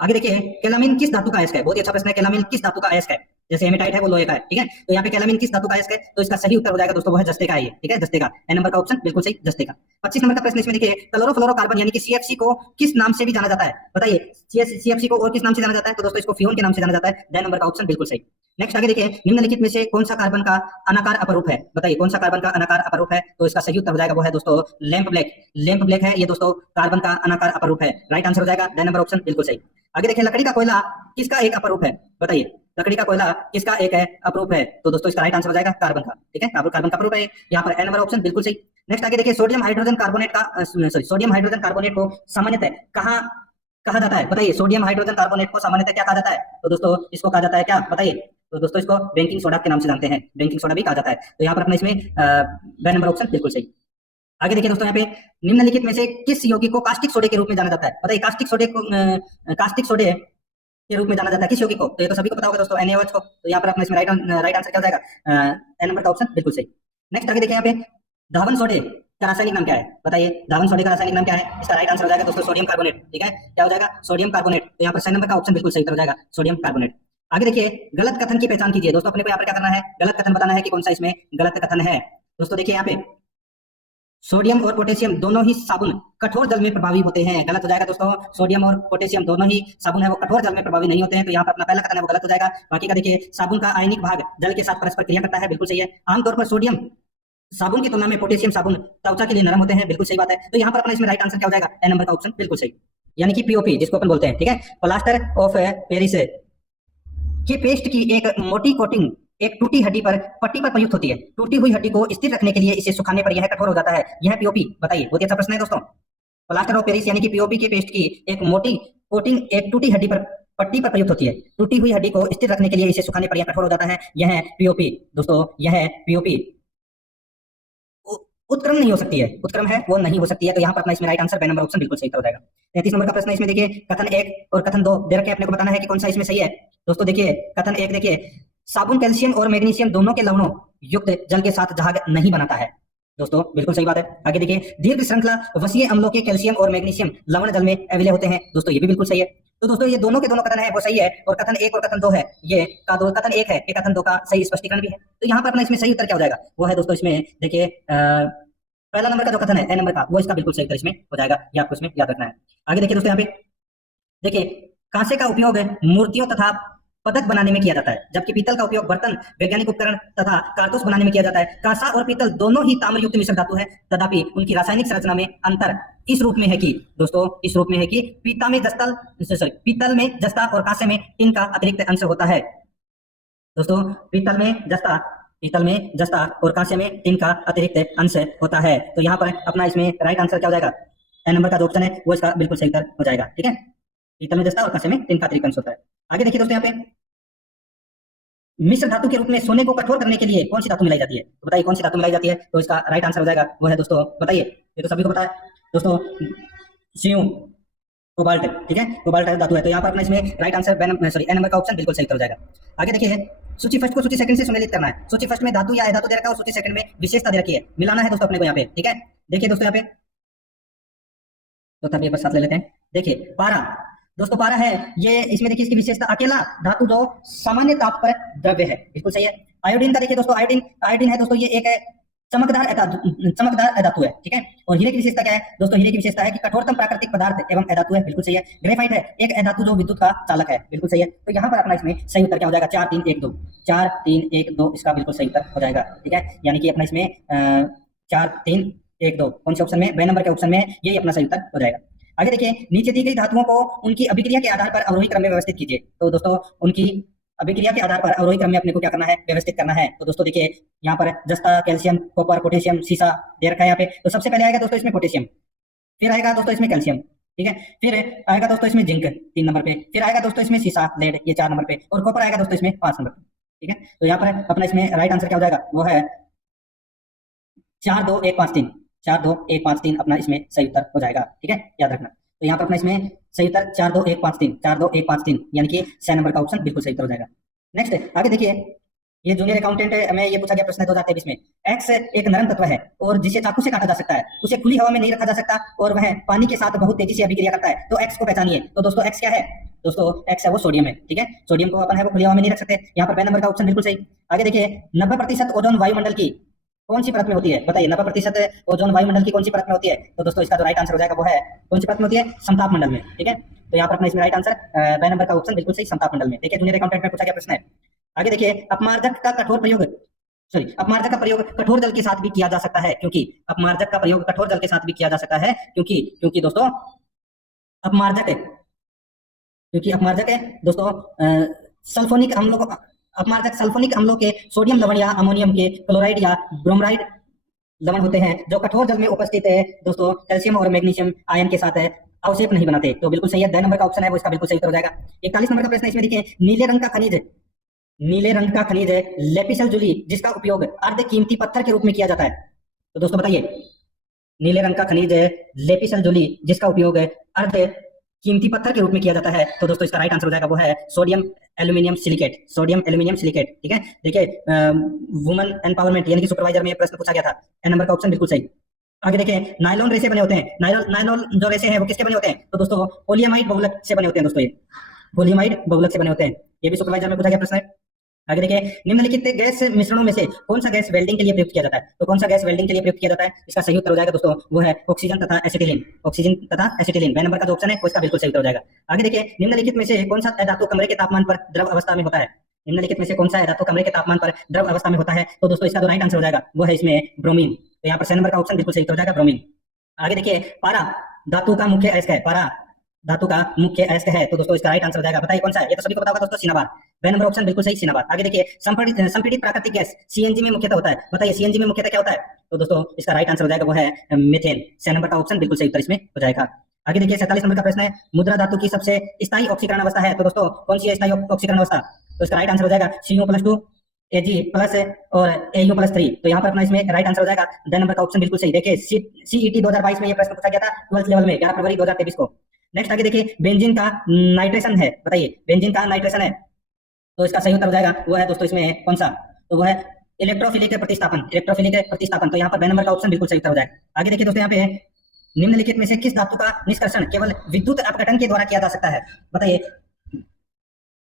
आगे देखिए, कैलामिन किस धातु का अयस्क है। बहुत ही अच्छा प्रश्न है, कैलामिन किस धातु का अयस्क है। जैसे हेमेटाइट है वो लोहे का है, ठीक है। तो यहाँ पे कैलामिन किस धातु का अयस्क है, तो इसका सही उत्तर हो जाएगा दोस्तों वो है जस्ते का है ये, ठीक है, जस्ते का। ए नंबर का ऑप्शन बिल्कुल सही, जस्ते का। 25 नंबर का प्रश्न इसमें देखिए, क्लोरोफ्लोरोकार्बन यानी कि सीएफसी को किस नाम से भी जाना जाता है, बताइए। सीएफसी को और किस नाम से जाना जाता है, तो दोस्तों इसको फ्यून के नाम से जाना जाता है। ड नंबर का ऑप्शन बिल्कुल सही। नेक्स्ट आगे देखिए, निम्नलिखित में से कौन सा कार्बन का अनाकार अपरूप है, बताइए कौन सा कार्बन का अनाकार अपरूप है। तो इसका सही उत्तर हो जाएगा वो है दोस्तों लैंप ब्लैक। लैंप ब्लैक है ये दोस्तों कार्बन का अनाकार अपरूप है। राइट आंसर हो जाएगा ड नंबर ऑप्शन बिल्कुल सही। आगे देखिए, लकड़ी का कोयला किसका एक अपरूप है, बताइए। लकड़ी का कोयला किसका एक है अपरूप है, तो दोस्तों इसका राइट आंसर हो जाएगा कार्बन का, ठीक है, कार्बन का अपरूप है यहाँ पर। ए नंबर ऑप्शन बिल्कुल सही। नेक्स्ट आगे देखिए, सोडियम हाइड्रोजन कार्बोनेट का सोडियम हाइड्रोजन कार्बोनेट को सामान्यतः कहाँ कहा जाता है, बताइए। सोडियम हाइड्रोजन कार्बोनेट को सामान्यतः क्या कहा जाता है, तो दोस्तों इसको कहा जाता है क्या, बताइए। तो दोस्तों इसको बेकिंग सोडा के नाम से जानते हैं, बेकिंग सोडा भी कहा जाता है। तो यहाँ पर अपने इसमें बी नंबर ऑप्शन बिल्कुल सही। आगे देखिए दोस्तों, यहाँ पे निम्नलिखित में से किस यौगिक को कास्टिक सोडे के रूप में जाना जाता है, बताइए। कास्टिक सोडे के रूप में जाना जाता है किस यौगिक को, तो ये तो सभी को पता होगा दोस्तों, NaOH को। तो यहाँ पर अपना इसमें राइट आंसर क्या हो जाएगा, ए नंबर का ऑप्शन बिल्कुल सही। नेक्स्ट आगे देखिए, यहाँ पे धावन सोडे का रासायनिक नाम क्या है, बताइए। धावन सोडे का रासायनिक नाम क्या है, इसका राइट आंसर हो जाएगा दोस्तों सोडियम कार्बोनेट, ठीक है, क्या हो जाएगा, सोडियम कार्बोनेट। तो यहाँ पर 6 नंबर का ऑप्शन बिल्कुल सही उत्तर हो जाएगा, सोडियम कार्बोनेट। आगे देखिए, गलत कथन की पहचान कीजिए दोस्तों। अपने को यहाँ पर क्या करना है, गलत कथन बताना है कि कौन सा इसमें गलत कथन है। दोस्तों देखिए, यहाँ पे सोडियम और पोटेशियम दोनों ही साबुन कठोर जल में प्रभावी होते हैं, गलत हो जाएगा दोस्तों। सोडियम और पोटेशियम दोनों ही साबुन है वो कठोर जल में प्रभावी नहीं होते हैं। तो यहाँ पर अपना पहला कथन है वो गलत हो जाएगा। बाकी का देखिए, साबुन का आयनिक भाग जल के साथ परस्पर क्रिया करता है, बिल्कुल सही है। आमतौर पर सोडियम साबुन की तुलना में पोटेशियम साबुन त्वचा के लिए नरम होते हैं, बिल्कुल सही बात है। तो यहाँ पर अपना इसमें राइट आंसर क्या हो जाएगा, ए नंबर का ऑप्शन बिल्कुल सही, यानी कि पीओपी जिसको अपन बोलते हैं, ठीक है। प्लास्टर ऑफ पेरिस की पेस्ट की एक मोटी कोटिंग एक टूटी हड्डी पर पट्टी पर प्रयुक्त होती है। टूटी हुई हड्डी को स्थिर रखने के लिए इसे सुखाने पर यह कठोर हो जाता है, यह पीओपी, बताइए। बहुत ही अच्छा प्रश्न है दोस्तों। प्लास्टर ऑफ पेरिस यानी कि पीओपी के पेस्ट की एक मोटी कोटिंग एक टूटी हड्डी पर पट्टी पर प्रयुक्त होती है। टूटी हुई हड्डी को स्थिर रखने के लिए इसे सुखाने पर यह कठोर हो जाता है, यह पीओपी दोस्तों, यह पीओपी। उत्क्रम नहीं हो सकती है, उत्क्रम है वो नहीं हो सकती है। तो यहाँ पर अपना इसमें right answer B number option बिल्कुल सही हो जाएगा। 33 नंबर का प्रश्न इसमें देखिए, कथन 1 और कथन 2 दे रखे, अपने को बताना है कि कौन सा इसमें सही है। दोस्तों देखिए, कथन 1 देखिए, साबुन कैल्शियम और मैग्नीशियम दोनों के लवणों युक्त जल के साथ जहाज नहीं बनाता है, दोस्तों बिल्कुल सही बात है। आगे देखिए, दीर्घ श्रृंखला वसीय अम्लों के कैल्शियम और मैग्नीशियम लवण जल में अविलय होते हैं, दोस्तों ये भी बिल्कुल सही है। तो दोस्तों ये दोनों के दोनों कथन है वो सही है, और कथन 1 और कथन 2 है ये का दो कथन 1 है, ये कथन 2 का सही स्पष्टीकरण भी है। तो यहाँ पर अपना इसमें सही उत्तर क्या हो जाएगा, वो है दोस्तों इसमें देखिए पहला नंबर का जो कथन है ए नंबर का, वो इसका बिल्कुल सही उत्तर इसमें हो जाएगा, ये आपको इसमें याद रखना है। आगे देखिए दोस्तों, यहाँ पे देखिए, कांसे का उपयोग मूर्तियों तथा पदक बनाने में किया जाता है, जबकि पीतल का उपयोग बर्तन, वैज्ञानिक उपकरण तथा कारतूस बनाने में किया जाता है। कांसा और पीतल दोनों ही ताम्रयुक्त मिश्र धातु है, तथापि उनकी रासायनिक संरचना में अंतर इस रूप में है कि दोस्तों, इस रूप में है कि पीतल में जस्ता और कांसे में टिन का अतिरिक्त अंश होता है। दोस्तों पीतल में जस्ता और कांसे में टिन का अतिरिक्त अंश होता है। तो यहाँ पर अपना इसमें राइट आंसर क्या हो जाएगा, ए नंबर का जो ऑप्शन है वो इसका बिल्कुल सही उत्तर हो जाएगा, ठीक है। पीतल में जस्ता और कांसे में टिन का अतिरिक्त अंश होता है। आगे देखिए दोस्तों, यहाँ पे मिश्र धातु के रूप में सोने को कठोर करने के लिए कौन सी धातु मिलाई जाती है, तो बताइए कौन सी धातु मिलाई जाती है। तो इसका राइट आंसर हो जाएगा वो है दोस्तों, बताइए, ये तो सभी को पता है दोस्तों, सीयू कोबाल्ट, ठीक है, कोबाल्ट धातु है। तो यहाँ पर अपना इसमें राइट आंसर ए नंबर का ऑप्शन बिल्कुल सही हो जाएगा। आगे देखिए, सूची फर्स्ट को सूची सेकंड से सुमेलित करना है। सूची फर्स्ट में धातु या अधातु दे रखा है और सूची सेकंड में विशेषता दे रखी है, मिलाना है दोस्तों अपने को यहाँ पे, ठीक है। देखिए दोस्तों, यहाँ पे तो तब ये साथ ले लेते हैं। देखिए पारा, दोस्तों पारा है ये, इसमें देखिए इसकी विशेषता अकेला धातु जो सामान्य ताप पर द्रव्य है, बिल्कुल सही है। आयोडीन का देखिए दोस्तों, आयोडीन है दोस्तों, ये एक चमकदार अधातु है, ठीक है। और हीरे की विशेषता क्या है दोस्तों, हीरे की विशेषता है कि कठोरतम प्राकृतिक पदार्थ एवं अधातु है, बिल्कुल सही है। ग्रेफाइट है एक अधातु जो विद्युत का चालक है, बिल्कुल सही है। तो यहाँ पर अपना इसमें सही उत्तर क्या हो जाएगा, 4 3 1 2, 4 3 1 2 इसका बिल्कुल सही उत्तर हो जाएगा, ठीक है। यानी कि अपना इसमें 4 3 1 2 कौन से ऑप्शन में, बी नंबर के ऑप्शन में यही अपना सही उत्तर हो जाएगा। आगे देखिए, नीचे दी गई धातुओं को उनकी अभिक्रिया के आधार पर अवरोही क्रम में व्यवस्थित कीजिए। तो दोस्तों उनकी अभिक्रिया के आधार पर अवरोही क्रम में अपने को क्या करना है, व्यवस्थित करना है। तो दोस्तों देखिए, यहाँ पर जस्ता, कैल्शियम, कॉपर, पोटेशियम, सीसा दे रखा है यहाँ पे। तो सबसे पहले आएगा दोस्तों इसमें पोटेशियम, फिर आएगा दोस्तों इसमें कैल्शियम, ठीक है। फिर आएगा दोस्तों इसमें जिंक 3 नंबर पे। फिर आएगा दोस्तों इसमें सीसा लेड, ये 4 नंबर पे। और कॉपर आएगा दोस्तों इसमें 5 नंबर पे, ठीक है। तो यहाँ पर अपना इसमें राइट आंसर क्या हो जाएगा, वो है 42153। 42153 अपना इसमें सही उत्तर हो जाएगा, ठीक है, याद रखना। तो यहाँ पर अपना इसमें सही उत्तर 42153, 42153 यानी कि 6 नंबर का ऑप्शन बिल्कुल सही उत्तर हो जाएगा। नेक्स्ट आगे देखिए, ये जूनियर अकाउंटेंट में ये पूछा गया प्रश्न है 2023 में। एक्स एक नरम तत्व है और जिसे चाकू से काटा जा सकता है, उसे खुली हवा में नहीं रखा जा सकता और वह पानी के साथ बहुत तेजी से अभिक्रिया करता है, तो एक्स को पहचानिए। तो दोस्तों एक्स क्या है, दोस्तों एक्स है वो सोडियम है, ठीक है। सोडियम को अपन है वो खुली हवा में नहीं रख सकते। यहाँ पर बी नंबर का ऑप्शन बिल्कुल सही। आगे देखिए, 90% ओजोन वायुमंडल की कौन सी परत में होती है, बताइए 90% ओजोन वायुमंडल की कौन सी परत में होती है। तो दोस्तों इसका जो राइट आंसर हो जाएगा वो है कौन सी परत में होती है, समताप मंडल में, ठीक है। तो यहाँ पर अपना इसमें राइट आंसर बी नंबर का ऑप्शन बिल्कुल सही, समताप मंडल में। देखिए जूनियर अकाउंटेंट में पूछा गया प्रश्न है। आगे देखिए, अपमार्जक का कठोर जल के साथ भी किया जा सकता है, क्योंकि अपमार्जक का प्रयोग कठोर जल के साथ भी किया जा सकता है, क्योंकि दोस्तों अपमार्जक है, दोस्तों सल्फोनिक अम्लों को, अपमार्जक सल्फोनिक अम्लों के सोडियम लवण या अमोनियम के क्लोराइड या ब्रोमाइड लवण होते हैं, जो कठोर जल में उपस्थित है दोस्तों कैल्शियम और मैग्नीशियम आयन के साथ अवशेप नहीं बनाते। तो बिल्कुल सही है, 2 नंबर का ऑप्शन है वो इसका बिल्कुल सही उत्तर हो जाएगा। 41 नंबर का प्रश्न इसमें देखिए, नीले रंग का खनिज लेपिसल जूली जिसका उपयोग अर्ध कीमती पत्थर के रूप में किया जाता है। तो दोस्तों बताइए, नीले रंग का खनिज लेपिसल जूली जिसका उपयोग अर्ध कीमती पत्थर के रूप में किया जाता है, तो दोस्तों इसका राइट आंसर हो जाएगा वो है सोडियम एल्यूमिनियम सिलिकेट, ठीक है। देखिए वुमन एम्पावरमेंट यानी कि सुपरवाइजर में प्रश्न पूछा गया था, ए नंबर का ऑप्शन बिल्कुल सही। आगे देखिए, नायलॉन रेसे बने होते हैं, नायलॉन जो रेसे हैं वो किसके बने होते हैं, तो दोस्तों पोलियमाइड बहुलक से बने होते हैं दोस्तों, ये पोलियमाइड बहुलक से बने होते हैं, ये भी सुपरवाइजर में पूछा गया प्रश्न है। आगे देखिए, निम्नलिखित गैस मिश्रणों में से कौन सा गैस वेल्डिंग के लिए प्रयुक्त किया जाता है, तो कौन सा गैस वेल्डिंग के लिए प्रयुक्त किया जाता है, इसका सही उत्तर हो जाएगा दोस्तों वो है ऑक्सीजन तथा एसिटिलीन, बी नंबर का जो ऑप्शन है उसका बिल्कुल सही उत्तर हो जाएगा। आगे देखिए, निम्नलिखित में से कौन सा धातु कमरे के तापमान पर द्रव अवस्था में होता है, निम्नलिखित में से कौन सा धातु कमरे के तापमान पर द्रव अवस्था में होता है, तो दोस्तों इसका जो राइट आंसर हो जाएगा वो है इसमें ब्रोमीन। तो यहाँ पर 6 नंबर का ऑप्शन बिल्कुल सही उत्तर हो जाएगा, ब्रोमीन। आगे देखिए, पारा धातु का मुख्य अयस्क है, तो दोस्तों इसका राइट आंसर हो जाएगा, बताइए कौन सा है, ये तो सभी को पता होगा दोस्तों, सिनाबार, बी नंबर ऑप्शन बिल्कुल सही, सिनाबार। आगे देखिए, संपीड़ित प्राकृतिक गैस सीएनजी में मुख्यतः होता है, बताइए सीएनजी में मुख्यतः क्या होता है, तो दोस्तों इसका राइट आंसर हो जाएगा वो है मीथेन, 6 नंबर का ऑप्शन बिल्कुल सही उत्तर इसमें हो जाएगा। आगे देखिए, 47 नंबर का प्रश्न है, मुद्रा धातु की सबसे स्थायी ऑक्सीकरण अवस्था है, तो दोस्तों कौन सी है स्थायी ऑक्सीकरण अवस्था, तो इसका राइट आंसर हो जाएगा CO+2 Ag+ और Au+3। तो यहाँ पर अपना इसमें राइट आंसर हो जाएगा 2 नंबर का ऑप्शन बिल्कुल सही। देखिए CET 2022 में ये प्रश्न पूछा गया था 12th लेवल में 11 फरवरी 2023 को। नेक्स्ट आगे देखिए, बेंजीन का नाइट्रेशन है, बताइए बेंजीन का नाइट्रेशन है, तो इसका सही उत्तर हो जाएगा वो है दोस्तों इसमें कौन सा, तो वो है इलेक्ट्रोफिलिक प्रतिस्थापन, तो यहाँ पर बी नंबर का ऑप्शन बिल्कुल सही उत्तर हो जाएगा। आगे देखिए दोस्तों, यहाँ पे निम्नलिखित में से किस धातु का निष्कर्षण केवल विद्युत अपघटन के द्वारा किया जा सकता है, बताइए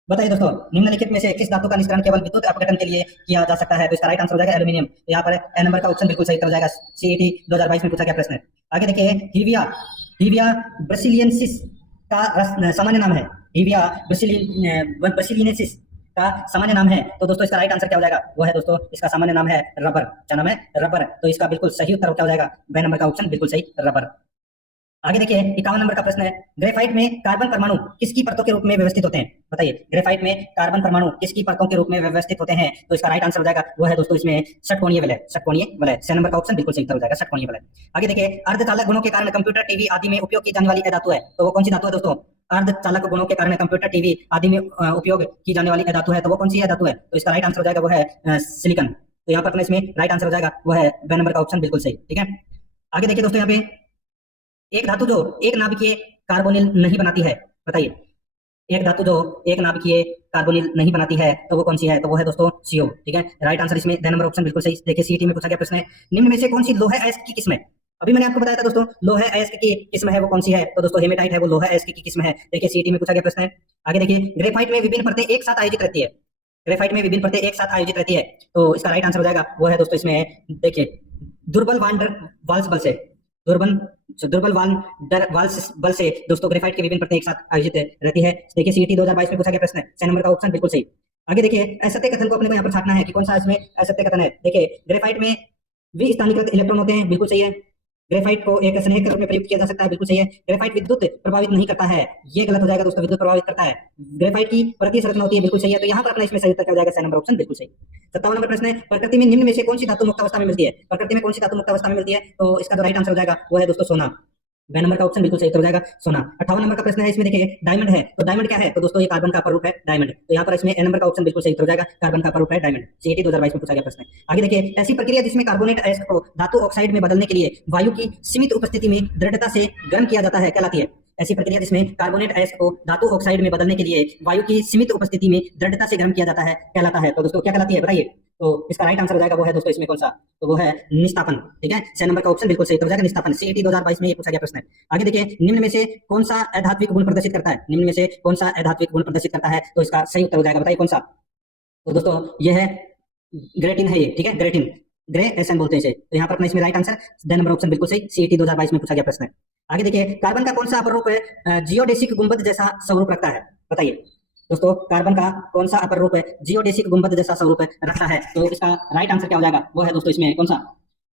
दोस्तों, निम्नलिखित में से किस धातु का निष्करण केवल विद्युत अपघटन के लिए किया जा सकता है, तो इसका राइट आंसर हो जाएगा एल्यूमिनियम। तो यहाँ पर ए नंबर का ऑप्शन बिल्कुल सही उत्तर हो जाएगा, CET 2022 में पूछा गया प्रश्न है। आगे देखिए, हीविया ब्रासिलियनसिस का सामान्य नाम है, हीविया ब्रासिलियनसिस का सामान्य नाम है, तो दोस्तों इसका राइट आंसर क्या हो जाएगा, वो है दोस्तों इसका सामान्य नाम है रबर, क्या नाम है, रबर। तो इसका बिल्कुल सही उत्तर क्या हो जाएगा, बी नंबर का ऑप्शन बिल्कुल सही, रबर। आगे देखिए, 51 नंबर का प्रश्न है, ग्रेफाइट में कार्बन परमाणु किसकी परतों के रूप में व्यवस्थित होते हैं, बताइए ग्रेफाइट में कार्बन परमाणु किसकी परतों के रूप में व्यवस्थित होते हैं, तो इसका राइट आंसर हो जाएगा वो है दोस्तों इसमें षटकोणीय वलय, 6 नंबर का ऑप्शन बिल्कुल सही उत्तर हो जाएगा, षटकोणीय वलय। आगे देखिए, अर्धचालक गुणों के कारण कंप्यूटर टीवी आदि में उपयोग की जाने वाली धातु है, तो वो कौन सी धातु है दोस्तों, अर्धचालक गुणों के कारण कंप्यूटर टीवी आदि में उपयोग की जाने वाली धातु है, तो वो कौन सी धातु है, तो इसका राइट आंसर हो जाएगा वो है सिलिकॉन। तो यहाँ पर अपने इसमें राइट आंसर हो जाएगा वो है बी नंबर का ऑप्शन बिल्कुल सही, ठीक है। आगे देखिए दोस्तों, यहाँ पे एक धातु जो एक नाभिकीय कार्बोनिल नहीं बनाती है, बताइए एक धातु जो एक नाभिकीय कार्बोनिल नहीं बनाती है, तो वो कौन सी है, तो वो है दोस्तों CO, ठीक है। राइट आंसर इसमें 2 नंबर ऑप्शन बिल्कुल सही। देखिए CET में पूछा गया प्रश्न है, निम्न में से कौन सी लोह अयस्क की किस्म है, अभी मैंने आपको बताया था दोस्तों लोह अयस्क की किस्म है वो कौन सी है, तो दोस्तों हेमेटाइट है वो लोह अयस्क की किस्म है। देखिए CET में पूछा गया प्रश्न है। आगे देखिए, ग्रेफाइट में विभिन्न परतें एक साथ आयोजित रहती है, तो इसका राइट आंसर हो जाएगा वो है दोस्तों इसमें, देखिए दुर्बल वान डर वाल्स बल से, बल से दोस्तों ग्रेफाइट की विभिन्न परतें एक साथ आयोजित रहती है। देखिए CET 2022 में पूछा गया प्रश्न है, 6 नंबर का ऑप्शन बिल्कुल सही। आगे देखिए, असत्य कथन को अपने को यहाँ पर छाटना है कि कौन सा इसमें असत्य कथन है। देखिए ग्रेफाइट में विस्थानीकृत इलेक्ट्रॉन होते हैं, बिल्कुल सही है। ग्रेफाइट को एक स्नेहक के रूप में प्रयुक्त किया जा सकता है, बिल्कुल सही है। ग्रेफाइट विद्युत प्रभावित नहीं करता है, ये गलत हो जाएगा दोस्तों, विद्युत प्रभावित करता है। ग्रेफाइट की परकीय संरचना होती है, बिल्कुल सही है। तो यहाँ पर अपना इसमें सही उत्तर क्या हो जाएगा, 6 नंबर ऑप्शन बिल्कुल सही। 57 नंबर प्रश्न है, प्रकृति में निम्न में से कौन सी धातु मुक्त अवस्था में मिलती है, तो इसका जो राइट आंसर हो जाएगा वो है दोस्तों सोना। ब नंबर का ऑप्शन बिल्कुल सही उत्तर हो जाएगा सोना। 58 नंबर का प्रश्न है, इसमें देखिए डायमंड है, तो डायमंड क्या है, तो दोस्तों ये कार्बन का अपर रूप है डायमंड, तो यहाँ पर इसमें ए नंबर का ऑप्शन बिल्कुल सही उत्तर हो जाएगा, कार्बन का अपर रूप है डायमंड। सीईटी 2022 में पूछा गया प्रश्न है। आगे देखिए, ऐसी प्रक्रिया जिसमें कार्बोनेट अयस्क को धातु ऑक्साइड में बदलने के लिए वायु की सीमित उपस्थिति में दृढ़ता से गर्म किया जाता है, कहलाती है। ऐसी प्रक्रिया जिसमें कार्बोनेट अयस्क को धातु ऑक्साइड में बदलने के लिए वायु की सीमित उपस्थिति में दृढ़ता से गर्म किया जाता है, कहलाता है। तो दोस्तों क्या कहलाती है बताइए, तो इसका राइट आंसर हो जाएगा वो है दोस्तों इसमें कौन सा, तो वो है निस्तापन। ठीक है, 6 नंबर का ऑप्शन बिल्कुल सही हो जाएगा निस्तापन। सीईटी 2022 में ये पूछा गया प्रश्न है। आगे देखिए, निम्न में से कौन सा अधात्विक गुण प्रदर्शित करता है, निम्न में से कौन सा अधात्विक गुण प्रदर्शित करता है, तो इसका सही उत्तर हो जाएगा, बताइए कौन सा। तो दोस्तों ये है ग्रेटिन है ये, ठीक है, ग्रेटिन, ग्रे एसन बोलते हैं इसे। तो यहाँ पर अपना इसमें right answer the number option बिल्कुल सही, सीईटी 2022 में पूछा गया प्रश्न है। आगे देखिए, कार्बन का कौन सा अपर रूप जियोडेसिक गुंबद जैसा स्वरूप रखता है, बताइए दोस्तों, कार्बन का कौन सा अपर रूप जियोडेसिक गुंबद जैसा स्वरूप रखता है, तो इसका राइट आंसर क्या हो जाएगा, वो है दोस्तों इसमें कौन सा,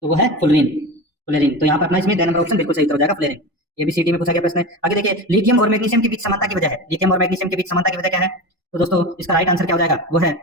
तो वो है फ्लोरीन, फ्लोरीन। तो यहाँ पर अपना इसमें द नंबर ऑप्शन बिल्कुल सही उत्तर हो जाएगा फ्लोरीन। ये भी सीटी में पूछा गया प्रश्न है। आगे देखिए, लिथियम और मैग्नीशियम के बीच समानता की वजह है, लिथियम और मैग्नीशियम के बीच समानता की वजह क्या है, तो दोस्तों इसका राइट आंसर क्या हो जाएगा, वो है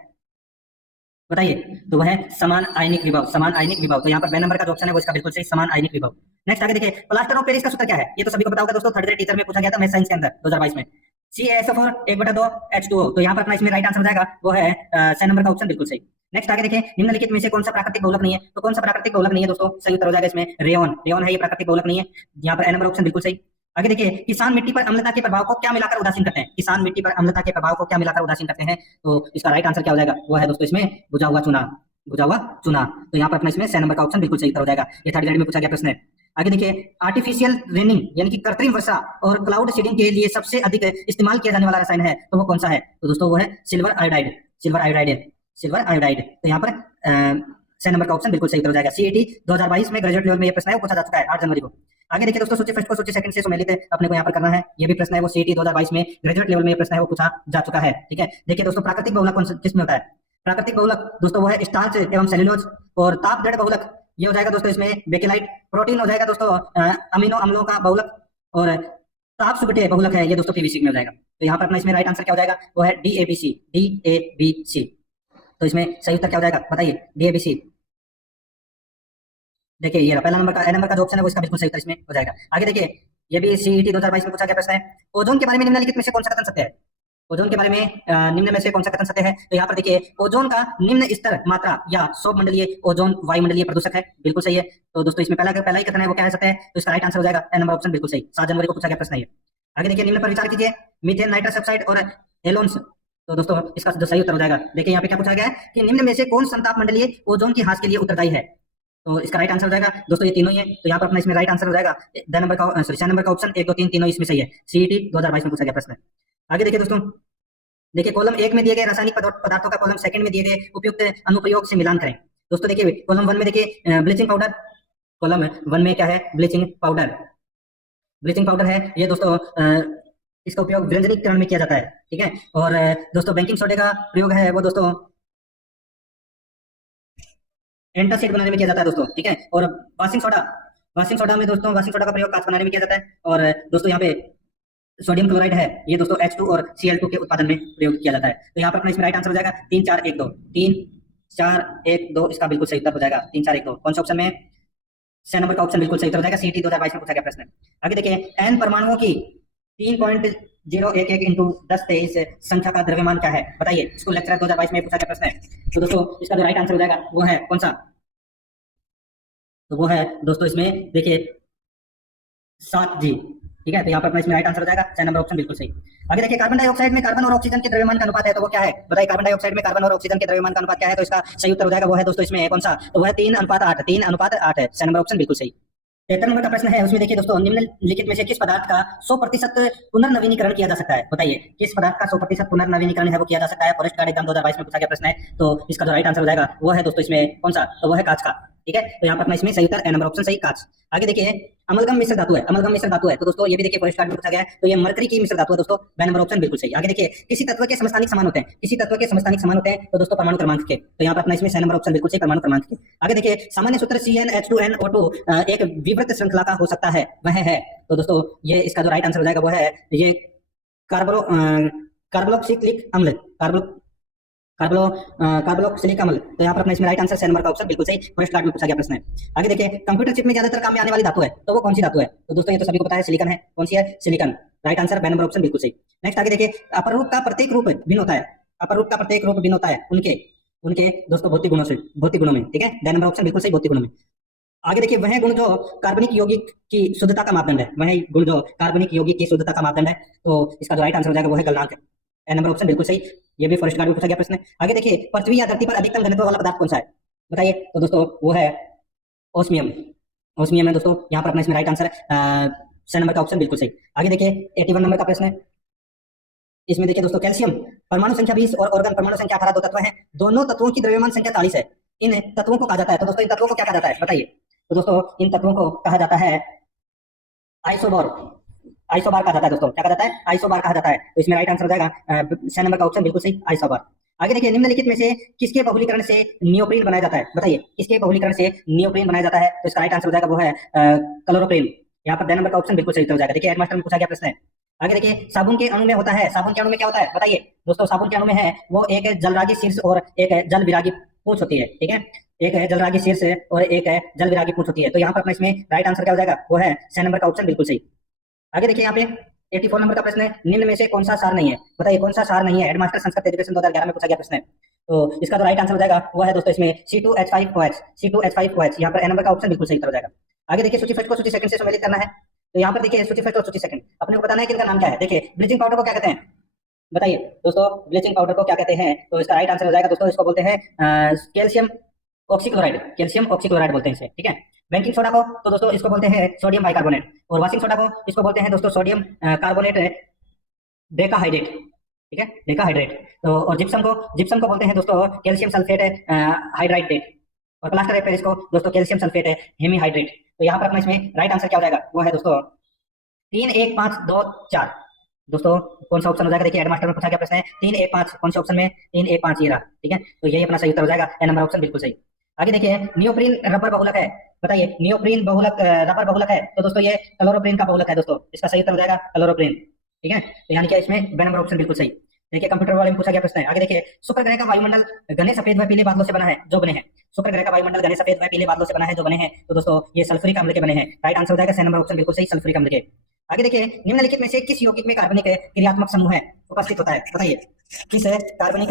बताइए, तो वह है समान आयनिक विभव, समान आयनिक विभव। तो यहाँ पर बे नंबर का जो ऑप्शन है वो इसका बिल्कुल सही, समान आयनिक विभव। नेक्स्ट आगे देखिए, प्लास्टर ऑफ पेरिस का सूत्र क्या है, ये तो सभी को पता होगा दोस्तों, थर्ड ग्रेड टीचर में पूछा गया था मैथ साइंस के अंदर 2022 में। CaSO4 1/2 H2O, तो यहाँ पर अपना इसमें राइट आंसर हो जाएगा वो है 6 नंबर का ऑप्शन बिल्कुल सही। नेक्स्ट आगे देखिए, निम्नलिखित में से कौन सा प्राकृतिक बहुलक नहीं है, तो कौन सा प्राकृतिक बहुलक नहीं है दोस्तों, सही उत्तर हो जाएगा इसमें रेयन, रेयन है ये प्राकृतिक बहुलक नहीं है, यहाँ पर ए नंबर ऑप्शन बिल्कुल सही। आगे देखिए, किसान मिट्टी पर अम्लता के प्रभाव को क्या मिलाकर उदासीन करते हैं, किसान मिट्टी पर अम्लता के प्रभाव को क्या मिलाकर उदासीन करते हैं, तो इसका राइट आंसर क्या हो जाएगा, वो है दोस्तों इसमें बुझा हुआ चूना, बुझा हुआ चूना। तो यहाँ पर अपना इसमें 6 नंबर का ऑप्शन बिल्कुल सही उत्तर हो जाएगा, ये थर्ड ग्रेड में पूछा गया प्रश्न है। आगे देखिए, आर्टिफिशियल रेनिंग यानी कि कृत्रिम वर्षा और क्लाउड सीडिंग के लिए सबसे अधिक इस्तेमाल किया जाने वाला रसायन है, तो वो कौन सा है, तो दोस्तों वो है सिल्वर आयोडाइड, सिल्वर आयोडाइड है, सिल्वर आयोडाइड। तो यहाँ पर 6 नंबर का ऑप्शन बिल्कुल सही उत्तर हो जाएगा। सीईटी 2022 में ग्रेजुएट लेवल में ये प्रश्न है वो पूछा जा चुका है 8 जनवरी को। आगे देखिए दोस्तों, सूची फर्स्ट को सूची सेकंड से सम्मिलित अपने को यहाँ पर करना है, ये भी प्रश्न है वो सीईटी 2022 में ग्रेजुएट लेवल में ये प्रश्न है वो पूछा जा चुका है। ठीक है, देखिए दोस्तों, प्राकृतिक बहुलक कौन किस में होता है, प्राकृतिक बहुलक दोस्तों वो है स्टार्च एवं सेल्यूलोज, और ताप दृढ़ बहुलक ये हो जाएगा दोस्तों इसमें बेकेलाइट, प्रोटीन हो जाएगा दोस्तों अमीनो अम्लों का बहुलक, और ताप सुगठे बहुलक है ये दोस्तों पीवीसी में हो जाएगा। तो यहाँ पर अपना इसमें राइट आंसर क्या हो जाएगा, वो है DABC, DABC। तो इसमें सही उत्तर क्या हो जाएगा बताइए, DABC। देखिए ये पहला नंबर का ए नंबर का जो ऑप्शन है वो इसका बिल्कुल सही उत्तर इसमें हो जाएगा। आगे देखिए, ये भी सीईटी 2022 में पूछा गया प्रश्न है, ओजोन के बारे में निम्नलिखित में से कौन सा कथन सत्य है, ओजोन के बारे में निम्न में से कौन सा कथन सत्य है, तो यहाँ पर देखिए, ओजोन का निम्न स्तर मात्रा या सौमंडलीय ओजोन वायुमंडलीय प्रदूषक है, बिल्कुल सही है। तो दोस्तों इसमें पहला ही कथन है वो क्या है सत्य है, तो इसका राइट आंसर हो जाएगा ए नंबर ऑप्शन बिल्कुल सही, 7 जनवरी को पूछा गया प्रश्न है ये। आगे देखिए, निम्न पर विचार कीजिए, मीथेन नाइट्रस ऑक्साइड और एलोन्स, तो दोस्तों इसका जो सही उत्तर हो जाएगा, देखिए यहाँ पे क्या पूछा गया है कि निम्न में से कौन संताप मंडलीय ओजोन की ह्रास के लिए उत्तरदायी है, तो इसका राइट आंसर हो जाएगा दोस्तों ये तीनों ही है। तो यहाँ पर अपना इसमें राइट आंसर हो जाएगा द नंबर का सॉरी 6 नंबर का ऑप्शन 1 2 3 तीनों इसमें सही है, सीईटी 2022 में पूछा गया प्रश्न है। आगे देखिए दोस्तों, देखिए कॉलम 1 में दिए गए रासायनिक पदार्थों का कॉलम 2 में दिए गए उपयुक्त अनुप्रयोग से मिलान करें। दोस्तों देखिए, कॉलम 1 में देखिए ब्लीचिंग पाउडर, कॉलम 1 में क्या है ब्लीचिंग पाउडर, ब्लीचिंग पाउडर है ये दोस्तों, इसका उपयोग व्यंजनीकरण में किया जाता है। ठीक है, और दोस्तों बेकिंग सोडे का प्रयोग है वो दोस्तों एंटासिड बनाने में किया जाता है दोस्तों। ठीक है, और वाशिंग सोडा में दोस्तों वाशिंग सोडा का प्रयोग कांच बनाने में किया जाता है, और दोस्तों यहाँ पे सोडियम क्लोराइड है ये दोस्तों H2 और Cl2 के उत्पादन में प्रयोग किया जाता है। तो यहाँ पर अपना इसमें राइट आंसर हो जाएगा 3 4 1 2, 3 4 1 2 इसका बिल्कुल सही उत्तर हो जाएगा 3 4 1 2। कौन सा ऑप्शन में, 6 नंबर का ऑप्शन बिल्कुल सही उत्तर हो जाएगा, सीटी 2022 में पूछा गया प्रश्न है। आगे देखिए, n परमाणुओं की 3.011 इंटू 1023 संख्या का द्रव्यमान क्या है, बताइए, इसको लेक्चर 2022 में पूछा गया प्रश्न है। तो दोस्तों इसका जो राइट आंसर हो जाएगा वो है कौन सा, तो वो है दोस्तों इसमें देखिए 7G। ठीक है, तो यहाँ पर अपना इसमें राइट आंसर हो जाएगा 6 नंबर ऑप्शन बिल्कुल सही। आगे देखिए, कार्बन डाइऑक्साइड में कार्बन और ऑक्सीजन के द्रव्यमान का अनुपात है, तो वो क्या है बताइए, कार्बन डाइऑक्साइड में कार्बन और ऑक्सीजन के द्रव्यमान का अनुपात क्या है, तो इसका सही उत्तर हो जाएगा वो है दोस्तों इसमें कौन सा, तो वह 3:8, 3:8 है, 6 नंबर ऑप्शन बिल्कुल सही। 73 नंबर का प्रश्न है, उसमें देखिए दोस्तों, निम्नलिखित में से किस पदार्थ का 100% पुनर्नवीनीकरण किया जा सकता है, बताइए किस पदार्थ का 100% पुनर्नवीनीकरण है वो किया जा सकता है, फॉरेस्ट गार्ड एग्जाम 2022 में पूछा गया प्रश्न है। तो इसका जो राइट आंसर हो जाएगा वो है दोस्तों इसमें कौन सा, तो वो है कांच का। ठीक है, तो यहाँ पर अपना इसमें सही उत्तर ए नंबर ऑप्शन सही, कांच। आगे देखिए, अमलगम मिश्र धातु है, अमलगम मिश्र धातु है, तो दोस्तों ये भी देखिए फॉरेस्ट गार्ड में पूछा गया है, तो ये मरकरी की मिश्र धातु है दोस्तों, बी नंबर ऑप्शन बिल्कुल सही। आगे देखिए, किसी तत्व के समस्थानिक समान होते हैं, किसी तत्व के समस्थानिक समान होते हैं, तो दोस्तों परमाणु क्रमांक के, तो यहाँ पर अपना इसमें 6 नंबर ऑप्शन बिल्कुल सही, परमाणु क्रमांक के। आगे देखिए, सामान्य सूत्र CnH2nO2 एक विवृत श्रृंखला का हो सकता है, वह है, तो दोस्तों ये इसका जो राइट आंसर हो जाएगा वो है ये कार्बोक्सिलिक अम्ल, कार्बोक्सिलिक अम्ल, तो यहाँ पर अपना इसमें राइट आंसर सी नंबर का ऑप्शन बिल्कुल सही, फर्स्ट क्लास में पूछा गया प्रश्न है। आगे देखिए, कंप्यूटर चिप में ज्यादातर काम में आने वाली धातु है, तो वो कौन सी धातु है? तो दोस्तों ये तो सभी को पता है, सिलिकॉन है। कौन सी है? Silicon. Right answer B number option बिल्कुल सही। नेक्स्ट आगे देखिए, अपर रूप का प्रत्येक रूप भिन्न होता है, अपर रूप का प्रत्येक रूप भिन्न होता है उनके उनके दोस्तों भौतिक गुणों से, भौतिक गुणों में, ठीक है। डी नंबर ऑप्शन बिल्कुल सही, भौतिक गुणों में। आगे देखिए, वह गुण जो कार्बनिक यौगिक की शुद्धता का मापदंड है, वह गुण जो कार्बनिक यौगिक की शुद्धता का मापदंड है, तो इसका जो राइट आंसर हो जाएगा वो है गलनांक। ए नंबर ऑप्शन बिल्कुल सही, ये भी फर्स्ट क्लास में पूछा गया प्रश्न है। आगे देखिए, पृथ्वी या धरती पर अधिकतम घनत्व वाला पदार्थ कौन सा है? बताइए। तो दोस्तों वो है ओस्मियम। ओस्मियम है दोस्तों, यहाँ पर अपना इसमें राइट आंसर सी नंबर का ऑप्शन बिल्कुल सही। आगे देखिए, 81 नंबर का प्रश्न है। इसमें देखिए दोस्तों, कैल्शियम परमाणु संख्या 20 और ऑर्गन परमाणु संख्या 18 दो तत्व हैं, दोनों तत्वों की द्रव्यमान संख्या 40 है, इन तत्वों को कहा जाता है। तो दोस्तों इन तत्वों को क्या कहा जाता है? बताइए। तो दोस्तों इन तत्वों को कहा जाता है आइसोबार। आइसोबार कहा जाता है दोस्तों, क्या कहा जाता है? आइसोबार कहा जाता है। तो इसमें राइट आंसर हो जाएगा सी नंबर का ऑप्शन बिल्कुल सही, आइसोबार। आगे देखिए, निम्नलिखित में से किसके बहुलीकरण से नियोप्रीन बनाया जाता है? बताइए, किसके बहुलीकरण से नियोप्रीन बनाया जाता है? तो इसका राइट आंसर हो जाएगा वो है क्लोरोप्रीन। यहाँ पर डी नंबर का ऑप्शन बिल्कुल सही हो जाएगा। देखिए हेडमास्टर में पूछा गया प्रश्न है। आगे देखिए, साबुन के अणु में होता है, साबुन के अणु में क्या होता है? बताइए। दोस्तों साबुन के अणु में है वो एक जलरागी शीर्ष और एक जल विरागी पूंछ होती है, ठीक है। एक है जलरागी शीर्ष और एक है जल विरागी पूंछ होती है। तो यहाँ पर अपना इसमें राइट आंसर क्या हो जाएगा? वो है सी नंबर का ऑप्शन बिल्कुल सही। आगे देखिए, यहाँ पे 84 नंबर का प्रश्न है, निम्न में से कौन सा सार नहीं है? बताइए कौन सा सार नहीं है? हेडमास्टर संस्कृत एजुकेशन 2011 में पूछा गया प्रश्न है। तो इसका जो राइट आंसर हो जाएगा वो है दोस्तों इसमें C2H5OH, C2H5OH। यहाँ पर ए नंबर का ऑप्शन बिल्कुल सही हो जाएगा। आगे देखिए, सूची फर्स्ट को सूची सेकंड से सम्मिलित करना है। तो यहाँ पर देखिए, सूची फर्स्ट और सूची सेकंड अपने को बताना है कि इनका नाम क्या है। देखिए, ब्लीचिंग पाउडर को क्या कहते हैं? बताइए दोस्तों, ब्लीचिंग पाउडर को क्या कहते हैं? तो इसका राइट आंसर हो जाएगा दोस्तों, इसको बोलते हैं कैल्शियम ऑक्सीक्लोराइड, कैल्शियम ऑक्सीक्लोराइड बोलते हैं इसे, ठीक है। बेकिंग सोडा को तो दोस्तों इसको बोलते हैं सोडियम बाइकार्बोनेट, और वॉशिंग सोडा को इसको बोलते हैं दोस्तों सोडियम कार्बोनेट डेकाहाइड्रेट, ठीक है, डेकाहाइड्रेट। तो और जिप्सम को बोलते हैं दोस्तों कैल्शियम सल्फेट हाइड्राइडेट, और प्लास्टर ऑफ पेरिस को दोस्तों कैल्शियम सल्फेट हेमीहाइड्रेट। तो यहाँ पर अपना इसमें राइट आंसर क्या हो जाएगा? वो है दोस्तों 3 1 5 2 4। दोस्तों कौन सा ऑप्शन हो जाएगा? देखिए हेडमास्टर में पूछा गया प्रश्न है 3 1 5, कौन से ऑप्शन में? 3 1 5 ये रहा, ठीक है। तो यही अपना सही उत्तर हो जाएगा, ए नंबर ऑप्शन बिल्कुल सही। आगे देखिए, नियोप्रीन रबर बहुलक है। बताइए, नियोप्रीन बहुलक रबर बहुलक है, तो दोस्तों ये क्लोरोप्रीन का बहुलक है दोस्तों, इसका सही उत्तर हो जाएगा क्लोरोप्रीन, ठीक है। तो यानी कि इसमें बी नंबर ऑप्शन बिल्कुल सही। देखिए, कंप्यूटर वाले में पूछा गया प्रश्न है। आगे देखिए, शुक्र ग्रह का वायुमंडल घने सफेद व पीले बादलों से बना है, जो बने हैं। शुक्र ग्रह का वायुमंडल घने सफेद व पीले बादलों से बना है, जो बने हैं। तो दोस्तों ये सल्फ्यूरिक अम्ल के बने हैं। राइट आंसर हो जाएगा सी नंबर ऑप्शन बिल्कुल सही, सल्फ्यूरिक अम्ल के। आगे देखिए, निम्नलिखित में से किस यौगिक में कार्बनिक क्रियात्मक समूह है उपस्थित होता है? बताइए, किस कार्बनिक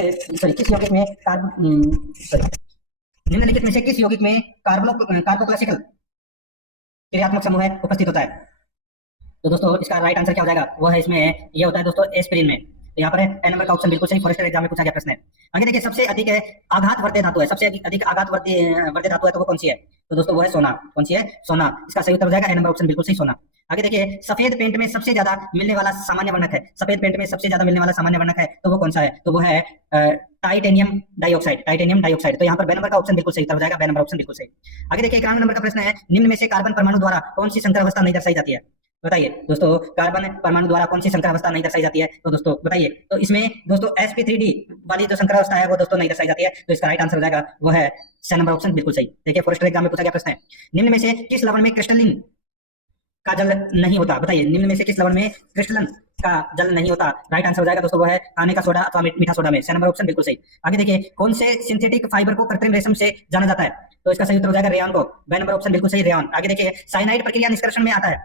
किस यौगिक में निम्नलिखित में से किस यौगिक में कार्बोक्लासिकल क्रियात्मक समूह है उपस्थित होता है? तो दोस्तों इसका राइट आंसर क्या हो जाएगा? वो है इसमें ये होता है दोस्तों एस्पिरिन में। तो यहाँ पर ए नंबर का ऑप्शन बिल्कुल सही, फॉरेस्टर एग्जाम में पूछा गया प्रश्न है। आगे देखिए, सबसे अधिक आघात वर्त्य धातु है, सबसे अधिक आघात वर्त्य धातु है, तो वो कौन सी है? तो दोस्तों वो है सोना। कौन सी है? सोना। इसका सही उत्तर हो जाएगा ए नंबर ऑप्शन बिल्कुल सही, सोना। आगे देखिए, सफेद पेंट में सबसे ज्यादा मिलने वाला सामान्य वर्णक है, सफेद पेंट में सबसे ज्यादा मिलने वाला सामान्य वर्णक है, तो वो कौन सा है? तो वो है टाइटेनियम डाइऑक्साइड, टाइटेनियम डाइऑक्साइड। तो यहाँ पर बी नंबर का ऑप्शन बिल्कुल सही उत्तर हो जाएगा, बी नंबर ऑप्शन बिल्कुल सही। आगे देखिए, 91 नंबर का प्रश्न है, निम्न में से कार्बन परमाणु द्वारा कौन सी संकर अवस्था नहीं दर्शाई जाती है? बताइए दोस्तों, कार्बन परमाणु द्वारा कौन सी संकर अवस्था नहीं दर्शाई जाती है? तो दोस्तों बताइए। तो इसमें दोस्तों sp3d वाली जो संकर अवस्था है वो दोस्तों नहीं दर्शाई जाती है, तो इसका राइट आंसर हो जाएगा वो है सी नंबर ऑप्शन बिल्कुल सही। देखिए, फॉरेस्टर एग्जाम में पूछा गया प्रश्न है, निम्न में से किस लवण में क्रिस्टलिन का जल नहीं होता? बताइए, निम्न में से किस लवण में क्रिस्टलन का जल नहीं होता? राइट आंसर हो जाएगा दोस्तों वो है खाने का सोडा अथवा मीठा सोडा में, सी नंबर ऑप्शन बिल्कुल सही। आगे देखिए, कौन से सिंथेटिक फाइबर को कृत्रिम रेशम से जाना जाता है? तो इसका सही उत्तर हो जाएगा रेयन को, बी नंबर ऑप्शन बिल्कुल सही, रेयन। आगे देखिए, साइनाइड प्रक्रिया निष्कर्षण में आता है,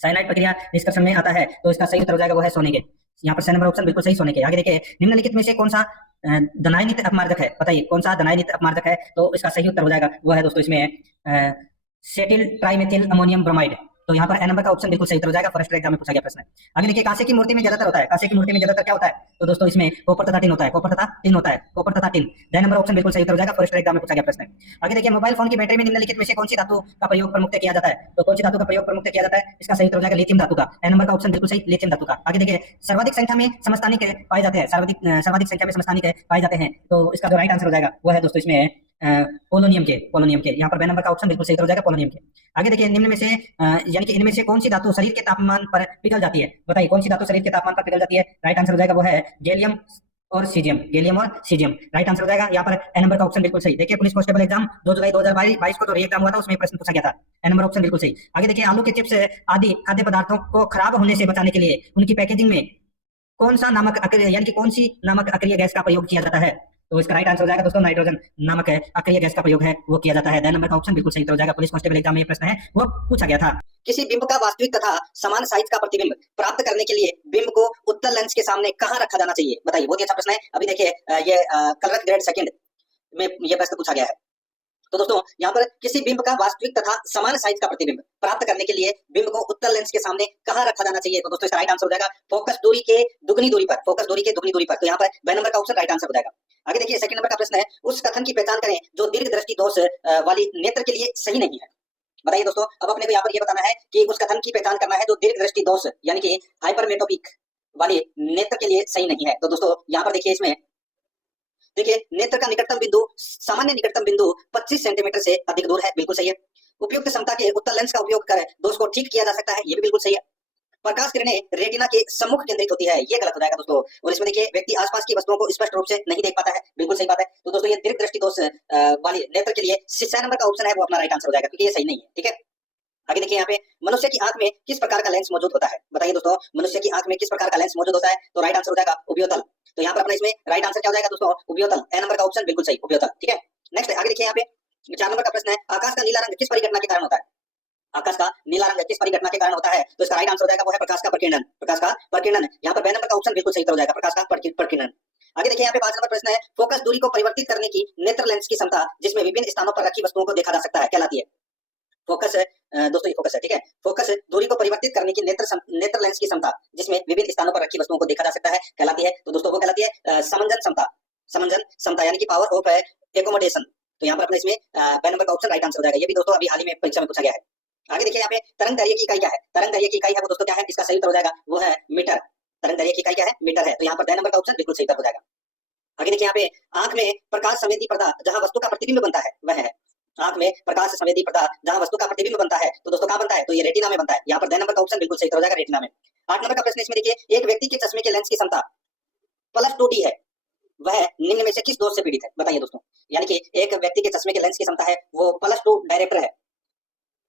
साइनाइड प्रक्रिया निष्कर्षण में आता है, तो इसका सही उत्तर हो जाएगा वो है सोने के। यहाँ पर सी नंबर ऑप्शन बिल्कुल सही, सोने के। आगे देखिए, निम्नलिखित में से कौन सा धनायनित अपमार्जक है? बताइए कौन सा धनायनित अपमार्जक है? तो इसका सही उत्तर हो जाएगा वो है दोस्तों इसमें सेटिल ट्राइमेथिल अमोनियम ब्रोमाइड। तो यहाँ पर ए नंबर का ऑप्शन बिल्कुल सही उत्तर हो जाएगा, फॉरेस्टर एग्जाम में पूछा गया प्रश्न है। आगे देखिए, कांसे की मूर्ति में ज्यादातर होता है, कांसे की मूर्ति में ज्यादातर क्या होता है? तो दोस्तों इसमें कॉपर तथा टिन होता है, कॉपर तथा टिन होता है, कॉपर तथा टिन। डी नंबर ऑप्शन बिल्कुल सही उत्तर हो जाएगा, फॉरेस्टर एग्जाम में पूछा गया प्रश्न है। आगे देखिए, मोबाइल फोन की बैटरी में निम्नलिखित में से कौन सी धातु का प्रयोग प्रमुख किया जाता है? तो कौन सी धातु का प्रयोग प्रमुख किया जाता है? इसका सही उत्तर हो जाएगा लिथियम धातु का, ए नंबर का ऑप्शन बिल्कुल सही, लिथियम धातु का। आगे देखिए, सर्वाधिक संख्या में समस्थानिक पाए जाते हैं, सर्वाधिक संख्या में समस्थानिक पाए जाते हैं, तो इसका जो राइट आंसर हो जाएगा वो है दोस्तों इसमें पोलोनियम के, पोलोनियम के। यहाँ पर बी नंबर का ऑप्शन बिल्कुल सही हो जाएगा, पोलोनियम के। आगे देखिए, निम्न में से यानी कि इनमें से कौन सी धातु शरीर के तापमान पर पिघल जाती है? बताइए कौन सी धातु शरीर के तापमान पर पिघल जाती है? राइट आंसर हो जाएगा वो है गैलियम और सीजियम, गैलियम और सीजियम। राइट आंसर हो जाएगा यहाँ पर ए नंबर का ऑप्शन बिल्कुल सही। देखिए, पुलिस कांस्टेबल एग्जाम 2 जुलाई 2022 को जो री एग्जाम हुआ था उसमें प्रश्न पूछा गया था, ए नंबर ऑप्शन बिल्कुल सही। आगे देखिए, आलू के चिप्स आदि खाद्य पदार्थों को खराब होने से बचाने के लिए उनकी पैकेजिंग में कौन सा नामक यानी कि कौन सी नामक अक्रिय गैस का प्रयोग किया जाता है? तो इसका राइट आंसर हो जाएगा दोस्तों नाइट्रोजन नामक अक्रिय गैस का प्रयोग है वो किया जाता है। द नंबर का ऑप्शन बिल्कुल सही उत्तर हो जाएगा। पुलिस कांस्टेबल एग्जाम में ये प्रश्न है वो पूछा गया था। किसी बिंब का वास्तविक तथा समान साइज का प्रतिबिंब प्राप्त करने के लिए बिंब को उत्तल लेंस के सामने कहाँ रखा जाना चाहिए? बताइए, बहुत ही अच्छा प्रश्न है। अभी देखिए ये कलरक ग्रेड सेकंड में ये प्रश्न पूछा गया है। तो दोस्तों यहाँ पर किसी बिंब का वास्तविक तथा समान साइज का प्रतिबिंब प्राप्त करने के लिए बिंब को उत्तल लेंस के सामने कहाँ रखा जाना चाहिए? तो दोस्तों इसका राइट आंसर हो जाएगा फोकस दूरी के दुगनी दूरी पर। फोकस दूरी के दुगनी दूरी पर। तो यहाँ पर ब नंबर का ऑप्शन राइट आंसर हो जाएगा। आगे देखिए सेकंड नंबर का प्रश्न है, उस कथन की पहचान करें जो दीर्घ दृष्टि दोष वाली नेत्र के लिए सही नहीं है। बताइए दोस्तों, अब अपने को यहाँ पर ये बताना है कि उस कथन की पहचान करना है जो दीर्घ दृष्टि दोष यानी कि हाइपरमेट्रोपिक वाली नेत्र के लिए सही नहीं है। तो दोस्तों यहाँ पर देखिए इसमें देखिए नेत्र का निकटतम बिंदु सामान्य निकटतम बिंदु 25 सेंटीमीटर से अधिक दूर है, बिल्कुल सही है। उपयुक्त क्षमता के उत्तल लेंस का उपयोग कर दोष को ठीक किया जा सकता है, ये भी बिल्कुल सही है। प्रकाश किरणें रेटिना के सम्मुख केंद्रित होती है, ये गलत हो जाएगा दोस्तों। और इसमें देखिए व्यक्ति आसपास की वस्तुओं को स्पष्ट रूप से नहीं देख पाता है, बिल्कुल सही बात है। तो दोस्तों ये दीर्घ दृष्टि दोष वाली नेत्र के लिए 6 नंबर का ऑप्शन है वो अपना राइट आंसर हो जाएगा, क्योंकि ये सही नहीं है। ठीक है, आगे देखिए यहाँ पे मनुष्य की आंख में किस प्रकार का लेंस मौजूद होता है? बताइए दोस्तों, मनुष्य की आंख में किस प्रकार का लेंस मौजूद होता है? तो राइट आंसर हो जाएगा उभयोतल। तो यहाँ पर अपना इसमें राइट आंसर क्या हो जाएगा दोस्तों? उभयोतल। ए नंबर का ऑप्शन बिल्कुल सही, उभयोतल। ठीक है, नेक्स्ट आगे देखिए यहाँ पे 4 नंबर का प्रश्न है, आकाश का नीला रंग किस परिघटना के कारण होता है? आकाश का नीला रंग किस परिघटना के कारण होता है? तो इसका राइट आंसर हो जाएगा वो है प्रकाश का प्रकीर्णन। प्रकाश का प्रकीर्णन। यहाँ पर बे नंबर का ऑप्शन बिल्कुल सही हो जाएगा, प्रकाश का प्रकीर्णन। आगे देखिए यहाँ पे 5 नंबर प्रश्न है, फोकस दूरी को परिवर्तित करने की नेत्र लेंस की क्षमता जिसमें विभिन्न स्थानों पर रखी वस्तुओं को देखा जा सकता है कहलाती है। फोकस दोस्तों ये फोकस है। ठीक है, फोकस दूरी को परिवर्तित करने की नेत्र लेंस की क्षमता जिसमें विभिन्न स्थानों पर रखी वस्तुओं को देखा जा सकता है कहलाती है। तो दोस्तों वो कहलाती है समंजन क्षमता। समंजन क्षमता यानी कि पावर ऑफ एकोमोडेशन। तो यहाँ पर अपने इसमें बे नंबर का ऑप्शन राइट आंसर हो जाएगा। ये भी दोस्तों अभी हाल ही में परीक्षा में पूछा गया है। आगे देखिए यहाँ पे तरंग दैर्घ्य की इकाई क्या है? तरंग दैर्घ्य की इकाई है वो दोस्तों क्या है? इसका सही उत्तर हो जाएगा वो है मीटर। तरंग दैर्घ्य की इकाई क्या है? मीटर है। तो यहाँ पर बे नंबर का ऑप्शन बिल्कुल सही उत्तर हो जाएगा। आगे देखिए यहाँ पे आंख में प्रकाश संवेदी पर्दा जहां वस्तु का प्रतिबिंब बनता है वह है। आंख में प्रकाश संवेदी पर्दा जहां वस्तु का प्रतिबिंब बनता है तो दोस्तों कहां बनता है? तो ये रेटिना में बनता है। यहाँ पर 2 नंबर का ऑप्शन बिल्कुल सही हो जाएगा, रेटिना में। 8 नंबर का प्रश्न इसमें देखिए, एक व्यक्ति के चश्मे के लेंस की क्षमता +2D है, वह निम्न में से किस दोष से पीड़ित है? बताइए दोस्तों, यानी कि एक व्यक्ति के चश्मे के लेंस की क्षमता है वो +2 डायरेक्टर है,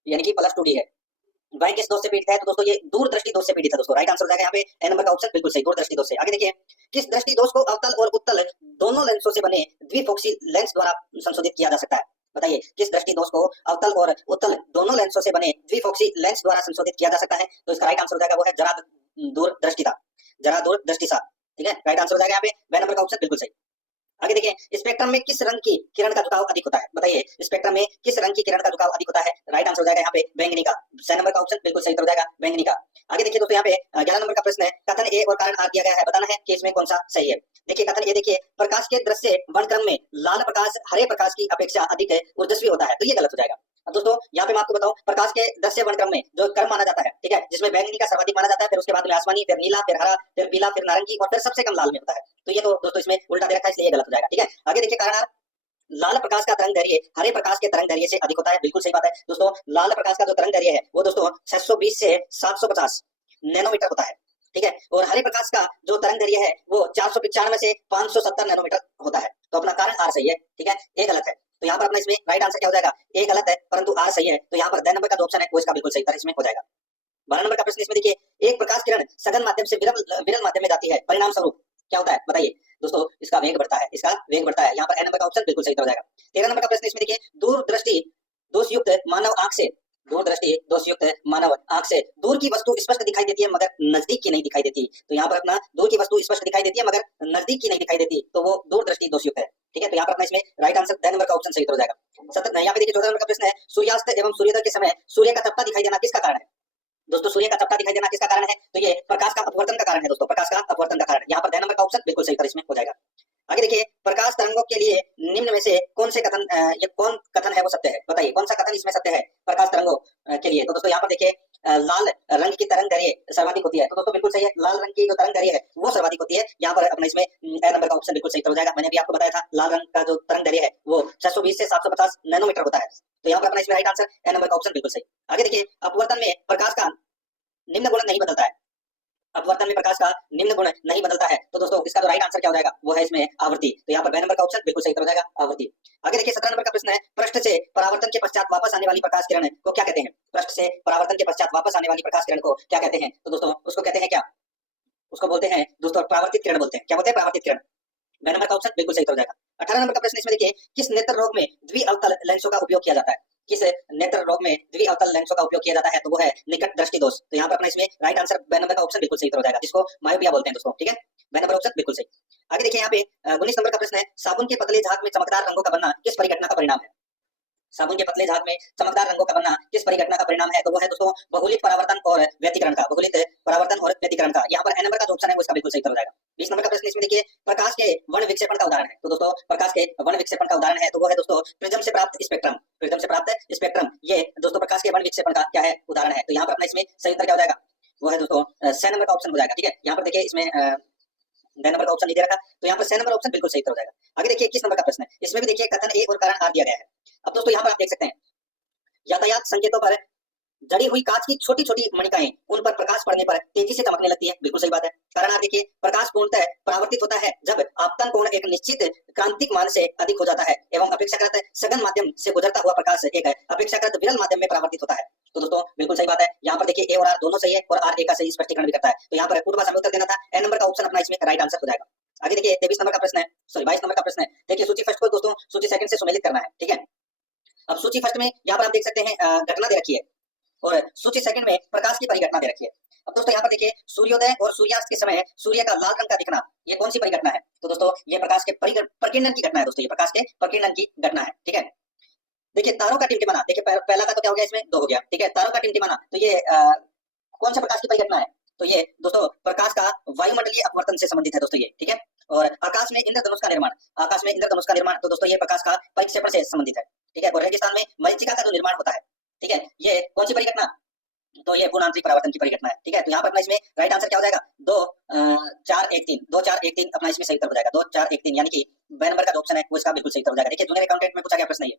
यानी कि +2D है, वह किस दोष से पीड़ित है? तो दोस्तों ये दूरदृष्टि दोष से पीड़ित है दोस्तों। राइट आंसर हो जाएगा यहाँ पे ए नंबर का ऑप्शन बिल्कुल सही, दूरदृष्टि दोष से। आगे देखिए, किस दृष्टि दोष को अवतल और उत्तल दोनों लेंसों से बने द्विफोक्सी लेंस द्वारा संशोधित किया जा सकता है? बताइए, किस दृष्टि दोष को अवतल और उत्तल दोनों लेंसों से बने द्विफोक्सी लेंस द्वारा संशोधित किया जा सकता है? तो इसका राइट आंसर हो जाएगा वो है जरा दूरदृष्टिता, जरा दूरदृष्टिसा। ठीक है, राइट आंसर हो जाएगा यहाँ पे बे नंबर का ऑप्शन बिल्कुल सही। आगे देखिए, स्पेक्ट्रम में किस रंग की किरण का झुकाव अधिक होता है? बताइए, स्पेक्ट्रम में किस रंग की किरण का झुकाव अधिक होता है? राइट आंसर हो जाएगा यहाँ पे बैंगनी का। 6 नंबर का ऑप्शन बिल्कुल सही हो जाएगा, बैंगनी का। आगे देखिए दोस्तों, यहाँ पे 11 नंबर का प्रश्न है, कथन ए और कारण आर दिया गया है, बताना है कि इसमें कौन सा सही है। देखिए कथन ए देखिए, प्रकाश के दृश्य वर्णक्रम में लाल प्रकाश हरे प्रकाश की अपेक्षा अधिक ऊर्जस्वी होता है, तो ये गलत हो जाएगा। अब दोस्तों यहाँ पे मैं आपको बताऊं, प्रकाश के दृश्य वर्णक्रम में जो क्रम माना जाता है, ठीक है, जिसमें बैंगनी का सर्वाधिक माना जाता है, फिर उसके बाद में आसमानी, फिर नीला, फिर हरा, फिर पीला, फिर नारंगी और फिर सबसे कम लाल में होता है। तो ये तो दोस्तों इसमें उल्टा दे रखा है, इसलिए गलत हो जाएगा। ठीक है, आगे देखिए कारण आर, लाल प्रकाश का तरंग दैर्घ्य हरे प्रकाश के तरंग दैर्घ्य से अधिक होता है, बिल्कुल सही बात है दोस्तों। लाल प्रकाश का जो तरंग दैर्घ्य है वो दोस्तों 620 से 750 नैनोमीटर होता है, ठीक है, और हरे प्रकाश का जो तरंग दैर्घ्य है वो 495 से 570 नैनोमीटर होता है। तो अपना कारण आर सही है, ठीक है, ए गलत है। तो यहाँ पर अपना इसमें राइट आंसर क्या हो जाएगा? ए गलत है परंतु आर सही है। तो यहाँ पर 2 नंबर का जो ऑप्शन है वो इसका बिल्कुल सही इसमें हो जाएगा। 12 नंबर का प्रश्न इसमें देखिए, एक प्रकाश किरण सघन माध्यम से विरल माध्यम में जाती है, परिणाम स्वरूप क्या होता है? बताइए दोस्तों, इसका वेग बढ़ता है, इसका वेग बढ़ता है। यहाँ पर ए नंबर का ऑप्शन बिल्कुल सही हो जाएगा। 13 नंबर का प्रश्न इसमें देखिए, दूरदृष्टि दोषयुक्त मानव आंख से, दूरदृष्टि दोषयुक्त मानव आंख से दूर की वस्तु स्पष्ट दिखाई देती है मगर नजदीक की नहीं दिखाई देती। तो यहाँ पर अपना दूर की वस्तु स्पष्ट दिखाई देती है मगर नजदीक की नहीं दिखाई देती, तो वो दूरदृष्टि दोषयुक्त है। ठीक है, तो यहाँ पर अपना इसमें राइट आंसर 2 नंबर का ऑप्शन सही हो जाएगा। यहाँ पे देखिए 14 नंबर का प्रश्न है, सूर्यास्त एवं सूर्योदय के समय सूर्य का तपता दिखाई देना किसका कारण है? दोस्तों सूर्य का तपता दिखाई देना किसका कारण है? तो ये प्रकाश का अपवर्तन का कारण है दोस्तों, प्रकाश का अपवर्तन का कारण। यहाँ पर 2 नंबर का ऑप्शन बिल्कुल सही इसमें हो जाएगा। आगे देखिए, प्रकाश तरंगों के लिए निम्न में से कौन से कथन ये कौन कथन है वो सत्य है? बताइए कौन सा कथन इसमें सत्य है प्रकाश तरंगों के लिए? तो दोस्तों यहाँ पर देखिए, लाल रंग की तरंग दैर्घ्य सर्वाधिक होती है, तो दोस्तों बिल्कुल सही है, लाल रंग की जो तरंग दैर्घ्य है वो सर्वाधिक होती है। यहाँ पर अपना इसमें ए नंबर का ऑप्शन बिल्कुल सही हो जाएगा। मैंने भी आपको बताया था लाल रंग का जो तरंग दैर्घ्य है वो 620 से 750 नैनोमीटर होता है। तो यहाँ पर अपना इसमें राइट आंसर ए नंबर का ऑप्शन बिल्कुल सही। आगे देखिए, अपवर्तन में प्रकाश का निम्न गुण नहीं बदलता है, अपवर्तन में प्रकाश का निम्न गुण नहीं बदलता है, तो दोस्तों इसका जो राइट आंसर क्या हो जाएगा वो है इसमें आवृत्ति। तो यहाँ पर बे नंबर का ऑप्शन बिल्कुल सही हो जाएगा, आवृत्ति। आगे देखिए 17 नंबर का प्रश्न है, पृष्ठ से परावर्तन के पश्चात वापस आने वाली प्रकाश किरण को क्या कहते हैं? पृष्ठ से परावर्तन के पश्चात वापस आने वाली प्रकाश किरण को क्या कहते हैं? तो दोस्तों उसको कहते हैं क्या? उसको बोलते हैं दोस्तों परावर्तित किरण बोलते हैं। क्या बोलते हैं? परावर्तित किरण। बे नंबर का ऑप्शन बिल्कुल सही हो जाएगा। 18 नंबर का प्रश्न इसमें देखिए, किस नेत्र रोग में द्विअवतल लेंसों का उपयोग किया जाता है? किस नेत्र रोग में द्विअवतल लेंसों का उपयोग किया जाता है? तो वो है निकट दृष्टि दोष। तो यहाँ पर अपना इसमें राइट आंसर ब नंबर का ऑप्शन बिल्कुल सही उत्तर हो जाएगा, जिसको मायोपिया बोलते हैं दोस्तों, ठीक है। ब नंबर ऑप्शन बिल्कुल सही। आगे देखिए यहाँ पे 19 नंबर का प्रश्न है, साबुन के पतले झाग में चमकदार रंगों का बनना किस परिघटना का परिणाम है? साबुन के पतले झाग में चमकदार रंगों का बनना किस परिघटना का परिणाम है? तो वो है दोस्तों बहुलित परावर्तन और व्यतिकरण का, बहुलित परावर्तन और व्यतिकरण का। यहाँ पर ए नंबर का जो ऑप्शन है वो इसका बिल्कुल सही उत्तर हो जाएगा। 20 नंबर का प्रश्न इसमें देखिए, प्रकाश के वर्ण विक्षेपण का उदाहरण है। तो दोस्तों प्रकाश के वर्ण विक्षेपण का उदाहरण है तो वो है दोस्तों प्रिज्म से प्राप्त स्पेक्ट्रम, प्रिज्म से प्राप्त स्पेक्ट्रम। ये दोस्तों प्रकाश के वर्ण विक्षेपण का क्या है? उदाहरण है। तो यहाँ पर अपना इसमें सही उत्तर क्या हो जाएगा? वो है दोस्तों स नंबर का ऑप्शन हो जाएगा, ठीक है। यहाँ पर देखिए इसमें ड नंबर का ऑप्शन नहीं दे रखा, तो यहाँ पर स नंबर ऑप्शन बिल्कुल सही उत्तर हो जाएगा। आगे देखिए 21 नंबर का प्रश्न है, इसमें भी देखिए कथन ए और कारण आर दिया गया है। अब दोस्तों यहाँ पर आप देख सकते हैं, यातायात संकेतों पर जड़ी हुई कांच की छोटी छोटी मणिकाएं उन पर प्रकाश पड़ने पर तेजी से चमकने लगती है, बिल्कुल सही बात है। कारण आप देखिए, प्रकाश पूर्णतः परावर्तित होता है जब आपतन कोण एक निश्चित क्रांतिक मान से अधिक हो जाता है एवं अपेक्षाकृत सघन माध्यम से गुजरता हुआ प्रकाश एक अपेक्षाकृत विरल माध्यम में परावर्तित होता है। तो दोस्तों बिल्कुल सही बात है। यहाँ पर देखिए ए और आर दोनों सही है और आर ए का सही स्पष्टीकरण भी करता है। तो यहाँ पर पूर्व भाषा में उत्तर देना था, ए नंबर का ऑप्शन अपना इसमें राइट आंसर हो जाएगा। आगे देखिए 23 नंबर का प्रश्न है, सॉरी 22 नंबर का प्रश्न है। देखिए सूची फर्स्ट को दोस्तों सूची सेकंड से सुमेलित करना है, ठीक है। अब सूची फर्स्ट में यहाँ पर आप देख सकते हैं घटना दे रखी है और सूची सेकंड में प्रकाश की परिघटना दे रखी है। अब दोस्तों यहाँ पर देखिए सूर्योदय और सूर्यास्त के समय सूर्य का लाल रंग का दिखना, ये कौन सी परिघटना है? तो दोस्तों ये प्रकाश के प्रकीर्णन की घटना है दोस्तों, ये प्रकाश के प्रकीर्णन की घटना है, ठीक है। देखिए तारों का टिमटिमाना, देखिए पहला का तो क्या हो गया, इसमें 2 हो गया, ठीक है। तारों का टिमटिमाना, तो ये कौन सा प्रकाश की परिघटना है? तो ये दोस्तों प्रकाश का वायुमंडलीय अपवर्तन से संबंधित है दोस्तों ये, ठीक है। और आकाश में इंद्रधनुष का निर्माण, आकाश में इंद्रधनुष का निर्माण, तो दोस्तों ये प्रकाश का परिक्षेपण से संबंधित है, ठीक है। और रेगिस्तान में मरीचिका का जो निर्माण होता है, ठीक है, ये कौन सी परिघटना? तो ये पूर्ण आंतरिक परावर्तन की परिघटना है, ठीक है। तो यहाँ पर अपना इसमें राइट आंसर क्या हो जाएगा? 2 4 1 3, 2 4 1 3 अपना इसमें सही उत्तर हो जाएगा। 2 4 1 3 यानी कि ब नंबर का जो ऑप्शन है वो इसका बिल्कुल सही उत्तर हो जाएगा। देखिए जूनियर अकाउंटेंट में पूछा गया प्रश्न है ये।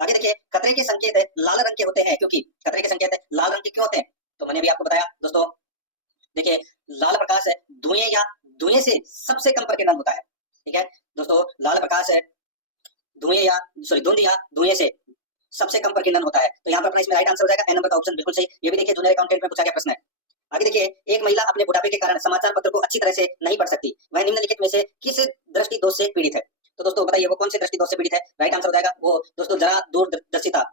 आगे देखिए, खतरे के संकेत लाल रंग के होते हैं क्योंकि, खतरे के संकेत लाल रंग के क्यों होते हैं? तो मैंने भी आपको बताया दोस्तों, देखिए लाल प्रकाश है धुएं या धुएं से सबसे कम प्रकीर्णन होता है, ठीक है दोस्तों। लाल प्रकाश है धुएं या धुंध या धुएं से सबसे कम प्रकीर्णन होता है। तो यहाँ पर अपना इसमें राइट आंसर हो जाएगा, ए नंबर का ऑप्शन बिल्कुल सही। ये भी देखिए जूनियर अकाउंटेंट में पूछा गया प्रश्न है। आगे देखिए, एक महिला अपने बुढ़ापे के कारण समाचार पत्र को अच्छी तरह से नहीं पढ़ सकती, वह निम्नलिखित में से किस दृष्टि दोष से पीड़ित है? तो दोस्तों बताइए वो कौन से दृष्टि दोष से पीड़ित है? राइट आंसर हो जाएगा वो दोस्तों जरा दूरदर्शिता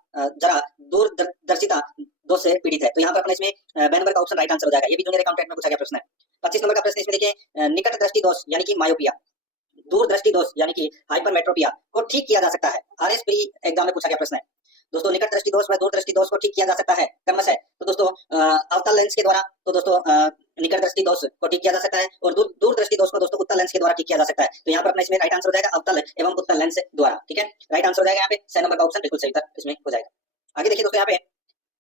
दोष से पीड़ित है। तो यहाँ पर अपने इसमें ब नंबर का ऑप्शन राइट आंसर हो जाएगा। ये भी जूनियर अकाउंटेंट में पूछा गया प्रश्न है। 25 नंबर का प्रश्न इसमें देखिए, निकट दृष्टि दोष यानी कि मायोपिया, दूरदृष्टि दोष यानी कि हाइपरमेट्रोपिया को ठीक किया जा सकता है। आरएस प्री एग्जाम में पूछा गया प्रश्न है दोस्तों, निकट दृष्टि दोष व दूरदृष्टि दोष को ठीक किया जा सकता है क्रमशः। तो दोस्तों अवतल लेंस के द्वारा, तो दोस्तों निकट दृष्टि दोष को ठीक किया जा सकता है और दूरदृष्टि दोष को दोस्तों उत्तल लेंस के द्वारा ठीक किया जा सकता है। तो यहाँ पर अपना इसमें राइट आंसर हो जाएगा अवतल एवं उत्तल लेंस द्वारा, ठीक है। राइट आंसर हो जाएगा यहाँ पे स नंबर का ऑप्शन बिल्कुल सही उत्तर इसमें हो जाएगा। आगे देखिए दोस्तों, यहाँ पे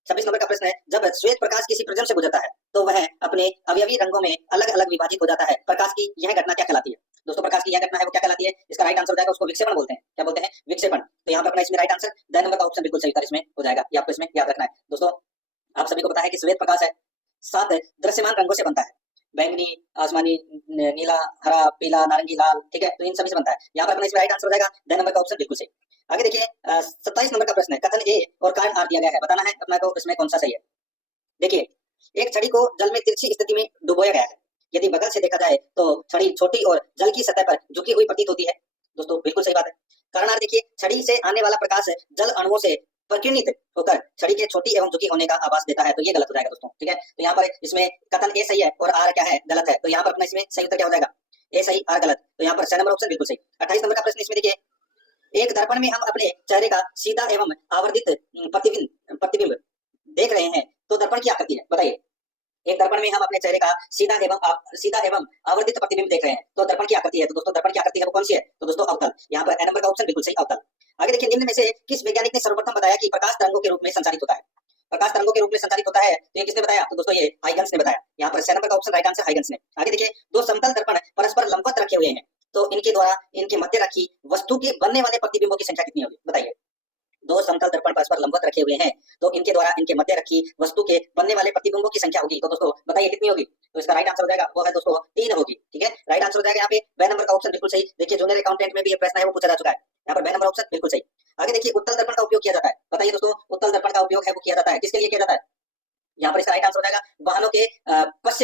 26 नंबर का प्रश्न है, जब श्वेत प्रकाश किसी प्रिज्म से गुजरता है तो वह अपने अवयवी रंगों में अलग अलग विभाजित हो जाता है, प्रकाश की यह घटना क्या कहलाती है? दोस्तों प्रकाश की यह घटना है वो क्या कहलाती है? इसका राइट आंसर हो जाएगा, उसको विक्षेपण बोलते हैं। क्या बोलते हैं? विक्षेपण। तो यहाँ पर अपना इसमें राइट आंसर द नंबर का ऑप्शन बिल्कुल सही उत्तर इसमें हो जाएगा, ये आपको इसमें याद रखना है। दोस्तों आप सभी को पता है कि श्वेत प्रकाश है 7 दृश्यमान रंगों से बनता है, बैंगनी, आसमानी, नीला, हरा, पीला, नारंगी, लाल, ठीक है। तो इन सभी से बनता है। यहाँ पर अपना इसमें राइट आंसर हो जाएगा द नंबर का ऑप्शन बिल्कुल सही। आगे देखिए 27 नंबर का प्रश्न है, कथन ए और कारण आर दिया गया है, बताना है अपना को इसमें कौन सा सही है। देखिए एक छड़ी को जल में तिरछी स्थिति में डुबोया गया है, यदि बगल से देखा जाए तो छड़ी छोटी और जल की सतह पर झुकी हुई प्रतीत होती है। दोस्तों बिल्कुल सही बात है। कारण आर देखिए, छड़ी से आने वाला प्रकाश जल अणुओं से प्रकीर्णित होकर छड़ी के छोटी एवं झुकी होने का आभास देता है, तो ये गलत हो जाएगा दोस्तों, ठीक है। तो यहाँ पर इसमें कथन ए सही है और आर क्या है? गलत है। तो यहाँ पर अपना इसमें सही उत्तर क्या हो जाएगा? ए सही आर गलत। तो यहाँ पर स नंबर ऑप्शन बिल्कुल सही। 28 नंबर का प्रश्न इसमें देखिए, एक दर्पण में हम अपने चेहरे का सीधा एवं आवर्धित प्रतिबिंब देख रहे हैं, तो दर्पण की आकृति है, बताइए। एक दर्पण में हम अपने चेहरे का सीधा एवं आवर्धित प्रतिबिंब देख रहे हैं, तो दर्पण की आकृति है। तो दोस्तों दर्पण की आकृति है वो कौन सी है? तो दोस्तों अवतल। यहाँ पर ए नंबर का ऑप्शन बिल्कुल सही अवतल। आगे देखिए, निम्न में से किस वैज्ञानिक ने सर्वप्रथम बताया कि प्रकाश तरंगों के रूप में संचारित होता है? प्रकाश तरंगों के रूप में संचारित होता है, तो ये किसने बताया? तो दोस्तों ये हाइगन्स ने बताया। यहाँ पर स नंबर का ऑप्शन राइट आंसर हाइगन्स ने। आगे देखिए, 2 समतल दर्पण परस्पर लंबवत रखे हुए हैं, तो इनके द्वारा इनके मध्य रखी वस्तु के बनने वाले प्रतिबिंबों की संख्या कितनी होगी? बताइए। 2 समतल दर्पण परस्पर लंबवत रखे हुए हैं, तो इनके द्वारा इनके मध्य रखी वस्तु के बनने वाले प्रतिबिंबों की संख्या होगी। तो दोस्तों बताइए कितनी होगी? तो इसका राइट आंसर हो जाएगा वो है दोस्तों 3 होगी, ठीक है। राइट आंसर हो जाएगा यहाँ पे ब नंबर का ऑप्शन बिल्कुल सही। देखिए जूनियर अकाउंटेंट में भी ये प्रश्न है वो पूछा जा चुका है, यहाँ पर ब नंबर ऑप्शन बिल्कुल सही। आगे देखिए, उत्तल दर्पण का उपयोग किया जाता है, बताइए दोस्तों उत्तल दर्पण का उपयोग है वो किया जाता है, किसके लिए किया जाता है? यहाँ पर इसका राइट आंसर हो जाएगा वाहनों के पश्च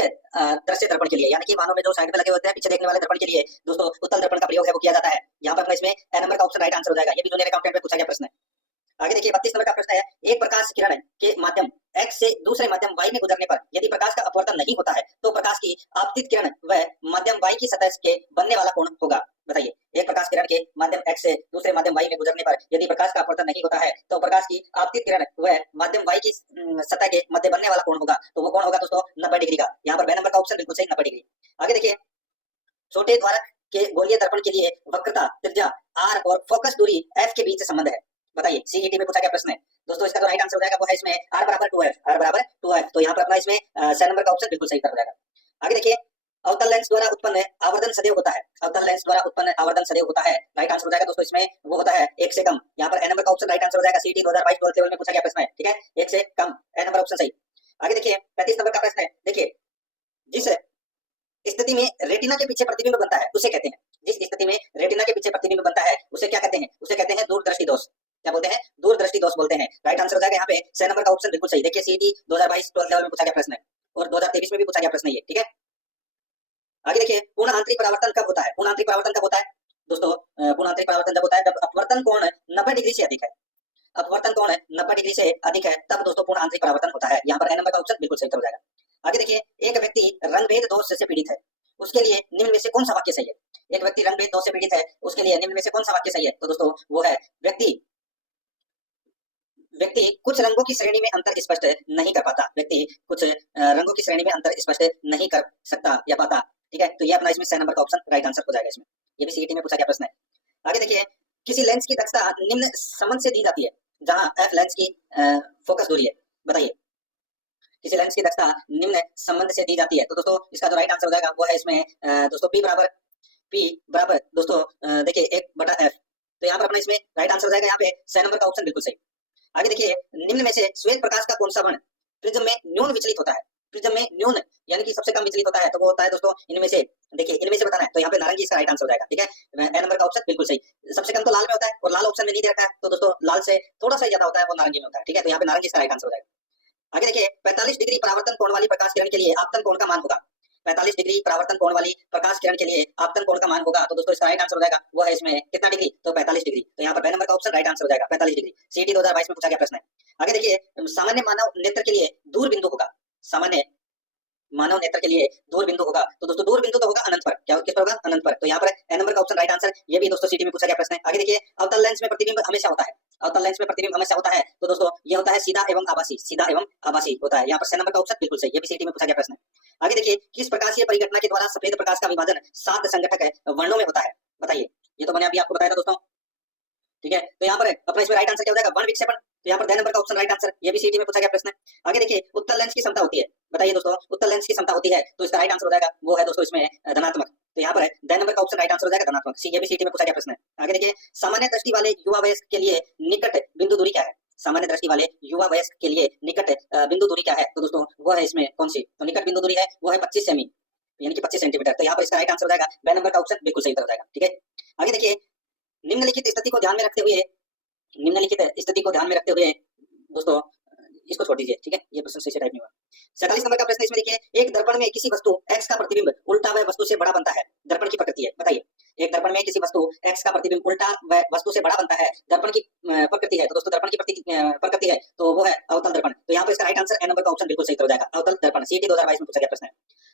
दृश्य दर्पण के लिए, यानी कि वाहनों में जो साइड में लगे होते हैं पीछे देखने वाले दर्पण के लिए दोस्तों उत्तल दर्पण का प्रयोग है वो किया जाता है। यहाँ पर अपना इसमें ए नंबर का ऑप्शन राइट आंसर हो जाएगा। ये भी जूनियर अकाउंटेंट में पूछा गया प्रश्न है। आगे देखिए 32 नंबर का प्रश्न है, एक प्रकाश किरण के माध्यम X से दूसरे माध्यम Y में गुजरने पर यदि प्रकाश का अपवर्तन नहीं होता है तो प्रकाश की आपतित किरण व माध्यम Y की सतह के बनने वाला कोण होगा। बताइए, एक प्रकाश किरण के माध्यम X से दूसरे माध्यम Y में गुजरने पर यदि प्रकाश का अपवर्तन नहीं होता है तो प्रकाश की आपतित किरण व माध्यम Y की सतह के मध्य बनने वाला कोण होगा, तो वो कोण होगा दोस्तों 90 डिग्री का। यहाँ पर बे नंबर का ऑप्शन बिल्कुल सही, 90 डिग्री। आगे देखिए, छोटे द्वारक के गोलीय दर्पण के लिए वक्रता, त्रिज्या R और फोकस दूरी F के बीच संबंध है। बताइए, सीईटी में पूछा गया प्रश्न है दोस्तों। इसका जो राइट आंसर हो जाएगा वो है इसमें R बराबर 2F, R बराबर 2F। तो यहाँ पर अपना इसमें 6 नंबर का ऑप्शन बिल्कुल सही कर जाएगा। आगे देखिए, अवतल लेंस द्वारा उत्पन्न आवर्धन सदैव होता है, अवतल लेंस द्वारा उत्पन्न आवर्धन सदैव होता है। राइट आंसर हो जाएगा दोस्तों इसमें वो होता है 1 से कम। यहाँ पर ए नंबर का ऑप्शन राइट आंसर हो जाएगा। सीईटी 2022 12th लेवल में पूछा गया प्रश्न है, ठीक है, 1 से कम, ए नंबर ऑप्शन सही। आगे देखिए 35 नंबर का प्रश्न है, देखिए जिस स्थिति में रेटिना के पीछे प्रतिबिंब बनता है उसे कहते हैं, जिस स्थिति में रेटिना के पीछे प्रतिबिंब बनता है उसे क्या कहते हैं, उसे कहते हैं दूरदृष्टि दोष। क्या बोलते हैं, दूरदृष्टि दोष बोलते हैं। राइट आंसर हो जाएगा यहाँ पे 6 नंबर का ऑप्शन बिल्कुल सही। देखिए सीईटी 2022 12th लेवल में पूछा गया प्रश्न है और 2023 में भी पूछा गया प्रश्न है ये, ठीक है। आगे देखिए, पूर्ण आंतरिक परावर्तन कब होता है, पूर्ण आंतरिक परावर्तन कब होता है दोस्तों, पूर्ण आंतरिक परावर्तन जब होता है जब अपवर्तन कोण 90 डिग्री से अधिक है, अपवर्तन कोण 90 डिग्री से अधिक है तब दोस्तों पूर्ण आंतरिक परावर्तन होता है। यहाँ पर ए नंबर का ऑप्शन बिल्कुल सही हो जाएगा। आगे देखिए, एक व्यक्ति रंगभेद दोष से पीड़ित है उसके लिए निम्न में से कौन सा वाक्य सही है। एक व्यक्ति रंगभेद दोष से पीड़ित है उसके लिए निम्न में से कौन सा वाक्य सही है, तो दोस्तों वो है व्यक्ति कुछ रंगों की श्रेणी में अंतर स्पष्ट नहीं कर पाता, व्यक्ति कुछ रंगों की श्रेणी में अंतर स्पष्ट नहीं कर सकता या पाता, ठीक है। तो ये अपना इसमें 6 नंबर का ऑप्शन राइट आंसर हो जाएगा इसमें। ये भी सीईटी में पूछा गया प्रश्न है। आगे देखिए, किसी लेंस की दक्षता निम्न संबंध से दी जाती है जहां f लेंस की फोकस दूरी है। बताइए, किसी लेंस की दक्षता निम्न संबंध से दी जाती है तो दोस्तों इसका जो राइट आंसर हो जाएगा वो है इसमें दोस्तों P बराबर दोस्तों देखिए 1/f। तो यहाँ पर अपना इसमें राइट आंसर हो जाएगा यहाँ पे 6 नंबर का ऑप्शन बिल्कुल सही। आगे देखिए, निम्न में से श्वेत प्रकाश का कौन सा वर्ण प्रिज्म में न्यून विचलित होता है, प्रिज्म में न्यून यानी कि सबसे कम विचलित होता है तो वो होता है दोस्तों इनमें से, देखिए इनमें से बताना है तो यहाँ पे नारंगी इसका राइट आंसर हो जाएगा, ठीक है। ए नंबर का ऑप्शन बिल्कुल सही। सबसे कम तो लाल में होता है और लाल ऑप्शन में नहीं दे रखा है तो दोस्तों लाल से थोड़ा सा ज्यादा होता है वो नारंगी में होता है, ठीक है। तो यहाँ पे नारंगी इसका राइट आंसर हो जाएगा। आगे देखिए, 45 डिग्री परावर्तन कोण वाली प्रकाश किरण के लिए आपतन कोण का मान होगा, 45 डिग्री परावर्तन कोण वाली प्रकाश किरण के लिए आपतन कोण का मान होगा तो दोस्तों इसका राइट आंसर हो जाएगा वो है इसमें कितना डिग्री, तो 45 डिग्री। तो यहाँ पर बे नंबर का ऑप्शन राइट आंसर हो जाएगा 45 डिग्री। सीईटी 2022 में पूछा गया प्रश्न है। आगे देखिए, सामान्य मानव नेत्र के लिए दूर बिंदु होगा, सामान्य मानव नेत्र के लिए दूर बिंदु होगा तो दोस्तों दूर बिंदु तो होगा अनंत पर, क्या किस पर होगा, अनंत पर। तो यहाँ पर ए नंबर का ऑप्शन राइट आंसर, ये भी दोस्तों सीटी में पूछा गया प्रश्न है। आगे देखिए, अवतल लेंस में प्रतिबिंब हमेशा होता है, अवतल लेंस में प्रतिबिंब हमेशा होता है तो दोस्तों ये होता है सीधा एवं आभासी, सीधा एवं आभासी होता है। यहाँ पर 6 नंबर का ऑप्शन बिल्कुल सही, ये भी सीटी में पूछा गया प्रश्न है। आगे देखिए, किस प्रकाशीय परिघटना के द्वारा सफेद प्रकाश का विभाजन 7 संघटक वर्णों में होता है। बताइए, ये तो मैंने अभी आपको बताया था दोस्तों, ठीक है। तो यहाँ पर अपना इसमें राइट आंसर क्या हो जाएगा, वर्ण विक्षेपण। तो यहाँ पर 10 नंबर का ऑप्शन राइट आंसर, ये भी सीटी में पूछा गया प्रश्न है। आगे देखिए, उत्तल लेंस की क्षमता होती है। बताइए दोस्तों, उत्तल लेंस की क्षमता होती है तो इसका राइट आंसर हो जाएगा वो है दोस्तों इसमें धनात्मक। तो यहाँ पर 10 नंबर का ऑप्शन राइट आंसर हो जाएगा धनात्मक। ये भी सीटी में पूछा गया प्रश्न है। आगे देखिए, सामान्य दृष्टि वाले युवा वयस्क के लिए निकट बिंदु दूरी क्या है, सामान्य दृष्टि वाले युवा वयस्क के लिए निकट बिंदु दूरी क्या है, तो दोस्तों वो है इसमें कौन सी, तो निकट बिंदु दूरी है वो है 25 सेमी यानी कि 25 सेंटीमीटर। तो यहाँ पर इसका राइट आंसर हो जाएगा बे नंबर का ऑप्शन बिल्कुल सही हो जाएगा, ठीक है। आगे देखिए, निम्नलिखित स्थिति को ध्यान में रखते हुए, निम्नलिखित स्थिति को ध्यान में रखते हुए दोस्तों इसको छोड़ दीजिए, ठीक है, ये प्रश्न सही टाइप नहीं हुआ। 47 नंबर का प्रश्न इसमें देखिए, एक दर्पण में किसी वस्तु x का प्रतिबिंब उल्टा व वस्तु से बड़ा बनता है, दर्पण की प्रकृति है। बताइए, एक दर्पण में किसी वस्तु x का प्रतिबिंब उल्टा व वस्तु से बड़ा बनता है, दर्पण की प्रकृति है तो दोस्तों दर्पण की प्रकृति है तो वो है अवतल दर्पण। तो यहाँ पर इसका राइट आंसर ए नंबर का ऑप्शन बिल्कुल सही हो जाएगा, अवतल दर्पण। सीटी 2022 में पूछा गया प्रश्न है।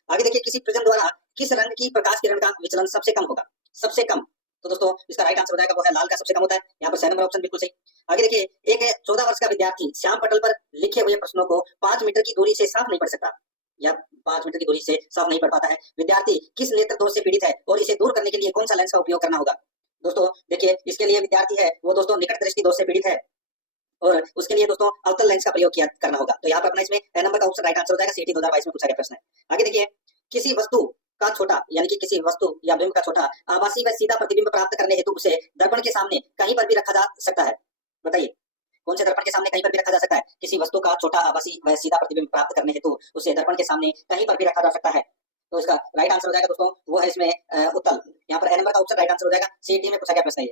आगे देखिए, किसी प्रिज्म द्वारा किस रंग की प्रकाश किरण का विचलन सबसे कम होगा, सबसे कम, तो दोस्तों इसका राइट आंसर हो जाएगा वो है लाल का सबसे कम होता है। यहाँ पर 6 नंबर ऑप्शन बिल्कुल सही। आगे देखिए, एक 14 वर्ष का विद्यार्थी श्याम पटल पर लिखे हुए प्रश्नों को 5 मीटर की दूरी से साफ नहीं पढ़ सकता या 5 मीटर की दूरी से साफ नहीं पढ़ पाता है। विद्यार्थी किस नेत्र दोष से पीड़ित है और इसे दूर करने के लिए कौन सा लेंस का उपयोग करना होगा। दोस्तों देखिए, इसके लिए विद्यार्थी है वो दोस्तों निकट दृष्टि दोष से पीड़ित है और उसके लिए दोस्तों अवतल लेंस का प्रयोग करना होगा। तो यहाँ पर अपना इसमें ए नंबर का ऑप्शन राइट आंसर हो जाएगा। सीटी 2022 में पूछा गया प्रश्न है। आगे देखिए, किसी वस्तु का छोटा यानी कि किसी वस्तु या बिंब का छोटा आभासी व सीधा प्रतिबिंब प्राप्त करने हेतु उसे दर्पण के सामने कहीं पर भी रखा जा सकता है। बताइए, कौन से दर्पण के सामने कहीं पर भी रखा जा सकता है, किसी वस्तु का छोटा आभासी व सीधा प्रतिबिंब प्राप्त करने हेतु उसे दर्पण के सामने कहीं पर भी रखा जा सकता है। तो इसका राइट आंसर हो जाएगा दोस्तों वो है इसमें उत्तल। यहाँ पर ए नंबर का ऑप्शन राइट आंसर हो जाएगा। सीटी में पूछा गया प्रश्न है,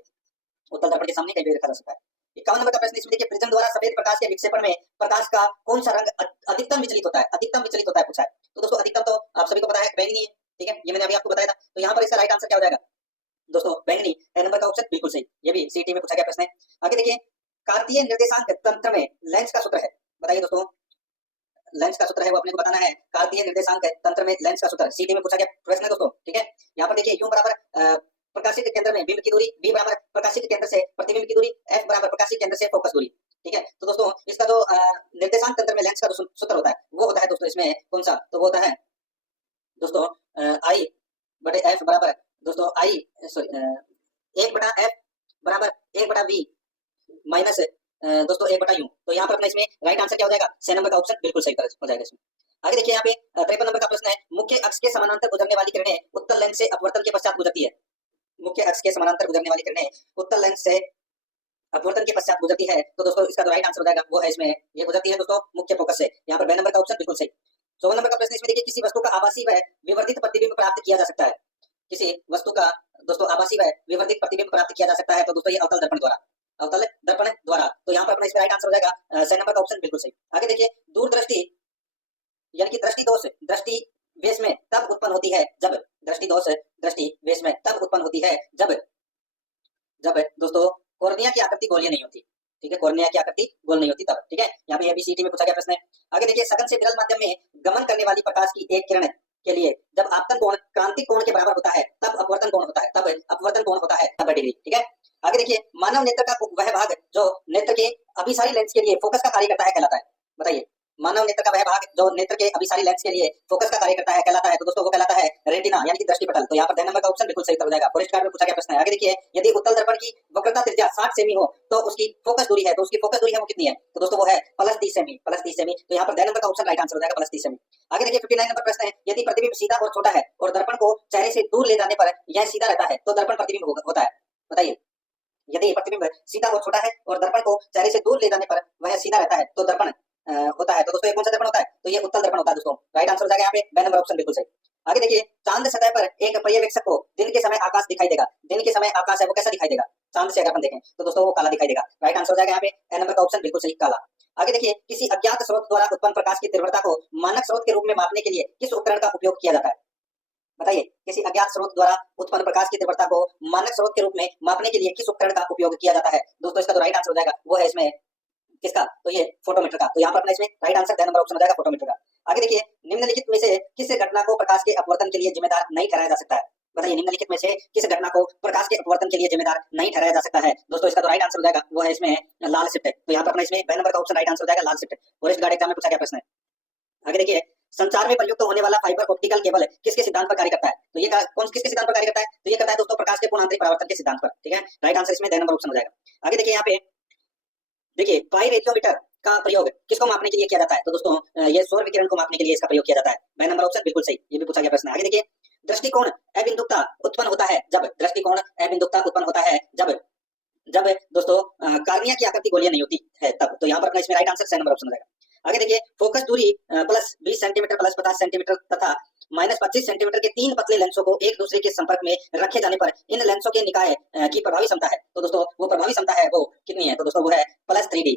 उत्तल दर्पण के सामने कहीं भी रखा जा सकता है। 51 नंबर का प्रश्न इसमें देखिए, प्रिज्म द्वारा सफेद प्रकाश के विक्षेपण में प्रकाश का कौन सा रंग अधिकतम विचलित होता है? अधिकतम विचलित होता है पूछा है। तो दोस्तों अधिकतम तो आप सभी को पता है बैंगनी है, ठीक है, ये मैंने अभी आपको बताया था। तो यहाँ पर इसका राइट आंसर क्या हो जाएगा दोस्तों? बैंगनी। ए नंबर का ऑप्शन बिल्कुल सही, ये भी सीटी में पूछा गया प्रश्न है। आगे देखिए, कार्तीय निर्देशांक तंत्र में लेंस का सूत्र है, बताइए दोस्तों। लेंस का सूत्र है वो अपने को बताना है। कार्तीय निर्देशांक तंत्र में लेंस का सूत्र सीटी में पूछा गया प्रश्न है दोस्तों, ठीक है। यहाँ पर देखिए, यू बराबर प्रकाशित केंद्र में बिंब की दूरी, बी बराबर प्रकाशित केंद्र से प्रतिबिंब की दूरी, एफ बराबर प्रकाशित केंद्र से फोकस दूरी, ठीक है। तो दोस्तों इसका जो निर्देशांक तंत्र में लेंस का जो सूत्र होता है वो होता है दोस्तों इसमें कौन सा? तो वो होता है दोस्तों आई बटे एफ बराबर दोस्तों आई सॉरी 1/f बराबर 1/v माइनस दोस्तों 1/u। तो यहाँ पर अपना इसमें राइट आंसर क्या हो जाएगा? सी नंबर का ऑप्शन बिल्कुल सही हो जाएगा इसमें। आगे देखिए, यहाँ पे 53 नंबर का प्रश्न है, मुख्य अक्ष के समानांतर गुजरने वाली किरणें उत्तल लेंस से अपवर्तन के पश्चात गुजरती है। मुख्य अक्ष के समानांतर गुजरने वाली किरणें उत्तल लेंस से अपवर्तन के पश्चात गुजरती है। तो दोस्तों इसका जो राइट आंसर हो जाएगा वो है इसमें, ये गुजरती है दोस्तों मुख्य फोकस से। यहाँ पर बी नंबर का ऑप्शन बिल्कुल सही। 54 नंबर का प्रश्न इसमें देखिए, किसी वस्तु का आभासी व विवर्धित प्रतिबिंब प्राप्त किया जा सकता है। किसी वस्तु का दोस्तों आभासी व विवर्धित प्रतिबिंब प्राप्त किया जा सकता है। तो दोस्तों ये अवतल दर्पण द्वारा, अवतल दर्पण द्वारा। तो यहाँ पर अपना इसमें राइट आंसर हो जाएगा सी नंबर का ऑप्शन बिल्कुल सही। आगे देखिए, दूरदृष्टि यानी कि दृष्टि दोष दृष्टि वेश में तब उत्पन्न होती है जब, दृष्टि दोष दृष्टि वेश में तब उत्पन्न होती है जब दोस्तों कॉर्निया की आकृति गोलीय नहीं होती, ठीक है, कॉर्निया की आकृति गोल नहीं होती तब, ठीक है। यहाँ पे एबीसीडी में पूछा गया प्रश्न है। आगे देखिए, सघन से विरल माध्यम में गमन करने वाली प्रकाश की एक किरण के लिए जब आपतन कोण क्रांतिक कोण के बराबर होता है तब अपवर्तन कोण होता है, तब अपवर्तन कोण होता है 90 डिग्री, ठीक है। आगे देखिए, मानव नेत्र का वह भाग जो नेत्र के अभिसारी लेंस के लिए फोकस का कार्य करता है कहलाता है, बताइए। मानव नेत्र का वह भाग जो नेत्र के अभिसारी लेंस के लिए फोकस का कार्य करता है कहलाता है। तो दोस्तों वो कहलाता है रेटिना यानी कि दृष्टिपटल। तो यहाँ पर द नंबर का ऑप्शन बिल्कुल सही हो जाएगा। फॉरेस्ट कार्ड में पूछा गया प्रश्न है। आगे देखिए, यदि उत्तल दर्पण की वक्रता त्रिज्या 60 सेमी हो तो उसकी फोकस दूरी है, तो उसकी फोकस दूरी है वो कितनी है? तो दोस्तों वो है +30 सेमी, +30 सेमी। तो यहाँ पर द नंबर का ऑप्शन राइट आंसर हो जाएगा +30 सेमी। आगे देखिए, 59 नंबर प्रश्न है, यदि प्रतिबिंब सीधा और छोटा है और दर्पण को चेहरे से दूर ले जाने पर यह सीधा रहता है तो दर्पण प्रतिबिंब होता है, बताइए। यदि प्रतिबिंब सीधा और छोटा है और दर्पण को चेहरे से दूर ले जाने पर वह सीधा रहता है तो दर्पण होता है। तो दोस्तों ये कौन सा दर्पण होता है? तो ये उत्तल दर्पण होता है दोस्तों। राइट आंसर हो जाएगा यहाँ पे बी नंबर ऑप्शन बिल्कुल सही। आगे देखिए, चांद सतह पर एक पर्यवेक्षक को दिन के समय आकाश दिखाई देगा। दिन के समय आकाश है वो कैसा दिखाई देगा? चांद से अगर हम देखें तो दोस्तों वो काला दिखाई देगा। राइट आंसर हो जाएगा यहाँ पे ए नंबर का ऑप्शन बिल्कुल सही, काला। आगे देखिए, किसी अज्ञात स्रोत द्वारा उत्पन्न प्रकाश की तीव्रता को मानक स्रोत के रूप में मापने के लिए किस उपकरण का उपयोग किया जाता है? बताइए, किसी अज्ञात स्रोत द्वारा उत्पन्न प्रकाश की तीव्रता को मानक स्रोत के रूप में मापने के लिए किस उपकरण का उपयोग किया जाता है? दोस्तों इसका जो राइट आंसर हो जाएगा वो है इसमें किसका? तो ये फोटोमीटर का। तो यहाँ पर अपना इसमें राइट आंसर नंबर ऑप्शन हो जाएगा फोटोमीटर का। आगे देखिए, निम्नलिखित में से किस घटना को प्रकाश के अपवर्तन के लिए जिम्मेदार नहीं ठहराया जा सकता है? बताइए, निम्नलिखित में से किस घटना को प्रकाश के अपवर्तन के लिए जिम्मेदार नहीं ठहराया जा सकता है? दोस्तों इसका तो राइट आंसर हो जाएगा वो है इसमें लाल शिफ्ट। तो यहाँ पर अपना इसमें बी नंबर का ऑप्शन राइट आंसर हो जाएगा लाल शिफ्ट। फॉरेस्ट गार्ड एग्जाम में पूछा गया प्रश्न है। आगे देखिए, संचार में प्रयुक्त होने वाला फाइबर ऑप्टिकल केबल किसके सिद्धांत पर कार्य करता है? तो ये कौन किसके सिद्धांत पर कार्य करता है? तो ये करता है दोस्तों प्रकाश के पूर्ण आंतरिक परावर्तन के सिद्धांत पर, ठीक है। राइट आंसर इसमें द नंबर ऑप्शन हो जाएगा। आगे देखिए, यहाँ पे देखिए, पाइरेडियोमीटर का प्रयोग किसको मापने के लिए किया जाता है? तो दोस्तों ये सौर विकिरण को मापने के लिए इसका प्रयोग किया जाता है। बी नंबर ऑप्शन बिल्कुल सही, ये भी पूछा गया प्रश्न। आगे देखिए, दृष्टिकोण अबिंदुकता उत्पन्न होता है जब, दृष्टिकोण अबिंदुकता उत्पन्न होता है जब दोस्तों कार्निया की आकृति गोलीय नहीं होती है तब। तो यहाँ पर अपना इसमें right answer C number option हो जाएगा। आगे देखिए, फोकस दूरी +20 सेंटीमीटर +50 सेंटीमीटर तथा -25 सेंटीमीटर के 3 पतले लेंसों को एक दूसरे के संपर्क में रखे जाने पर इन लेंसों के निकाय की प्रभावी क्षमता है। तो दोस्तों वो प्रभावी क्षमता है वो कितनी है? तो दोस्तों वो है +3D।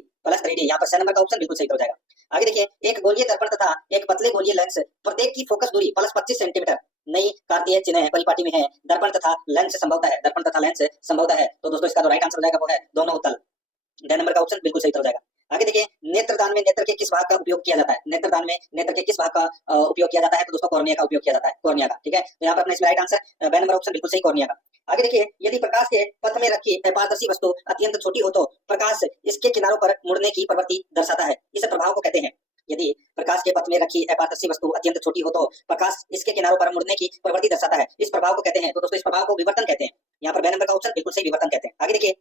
यहाँ पर सी नंबर का ऑप्शन बिल्कुल सही हो जाएगा। आगे देखिए, एक गोलीय दर्पण तथा एक पतले गोलीय लेंस प्रत्येक की फोकस दूरी +25 सेंटीमीटर नई कार्तीय चिन्ह परिपाटी में है। दर्पण तथा लेंस संभवतः है। तो दोस्तों इसका तो राइट आंसर हो जाएगा वो है दोनों उत्तल। द नंबर का ऑप्शन बिल्कुल सही हो जाएगा। आगे देखिए, नेत्रदान में नेत्र के किस भाग का उपयोग किया जाता है? नेत्रदान में नेत्र के किस भाग का उपयोग किया जाता है? तो दोस्तों कॉर्निया का उपयोग किया जाता है, कॉर्निया का, ठीक है। तो यहाँ पर अपने इसमें right answer B number option बिल्कुल सही, कॉर्निया का। आगे देखिए, यदि प्रकाश के पथ में रखी अपारदर्शी वस्तु अत्यंत छोटी हो तो प्रकाश इसके किनारों पर मुड़ने की प्रवृत्ति दर्शाता है। इस प्रभाव को कहते हैं। यदि प्रकाश के पथ में रखी अपारदर्शी वस्तु अत्यंत छोटी हो तो प्रकाश इसके किनारों पर मुड़ने की प्रवृत्ति दर्शाता है। इस प्रभाव को कहते हैं। तो दोस्तों इस प्रभाव को विवर्तन कहते हैं। यहाँ पर बी नंबर का ऑप्शन बिल्कुल सही, विवर्तन कहते हैं। आगे देखिए,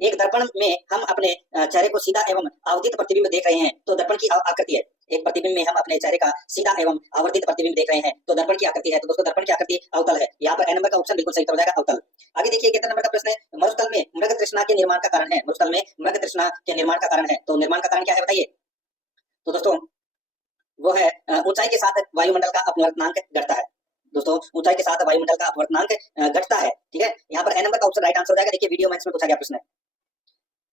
एक दर्पण में हम अपने चेहरे को सीधा एवं आवर्धित प्रतिबिंब देख रहे हैं तो दर्पण की आकृति है। एक प्रतिबिंब में हम अपने चेहरे का सीधा एवं आवर्धित प्रतिबिंब देख रहे हैं तो दर्पण की आकृति है। तो दोस्तों दर्पण की आकृति अवतल है। यहाँ पर ए नंबर का ऑप्शन बिल्कुल सही हो जाएगा, अवतल। आगे देखिए, 11 नंबर का प्रश्न है, मरुस्थल में मृग तृष्णा के निर्माण का कारण है। मरुस्थल में मृग तृष्णा के निर्माण का कारण है। तो निर्माण का कारण क्या है बताइए? तो दोस्तों वो है ऊंचाई के साथ वायुमंडल का अपवर्तनांक घटता है। दोस्तों ऊंचाई के साथ वायुमंडल का अपवर्तनांक घटता है, ठीक है। यहाँ पर ए नंबर का ऑप्शन राइट आंसर हो जाएगा। देखिए, वीडियो मैथ्स में पूछा गया प्रश्न है।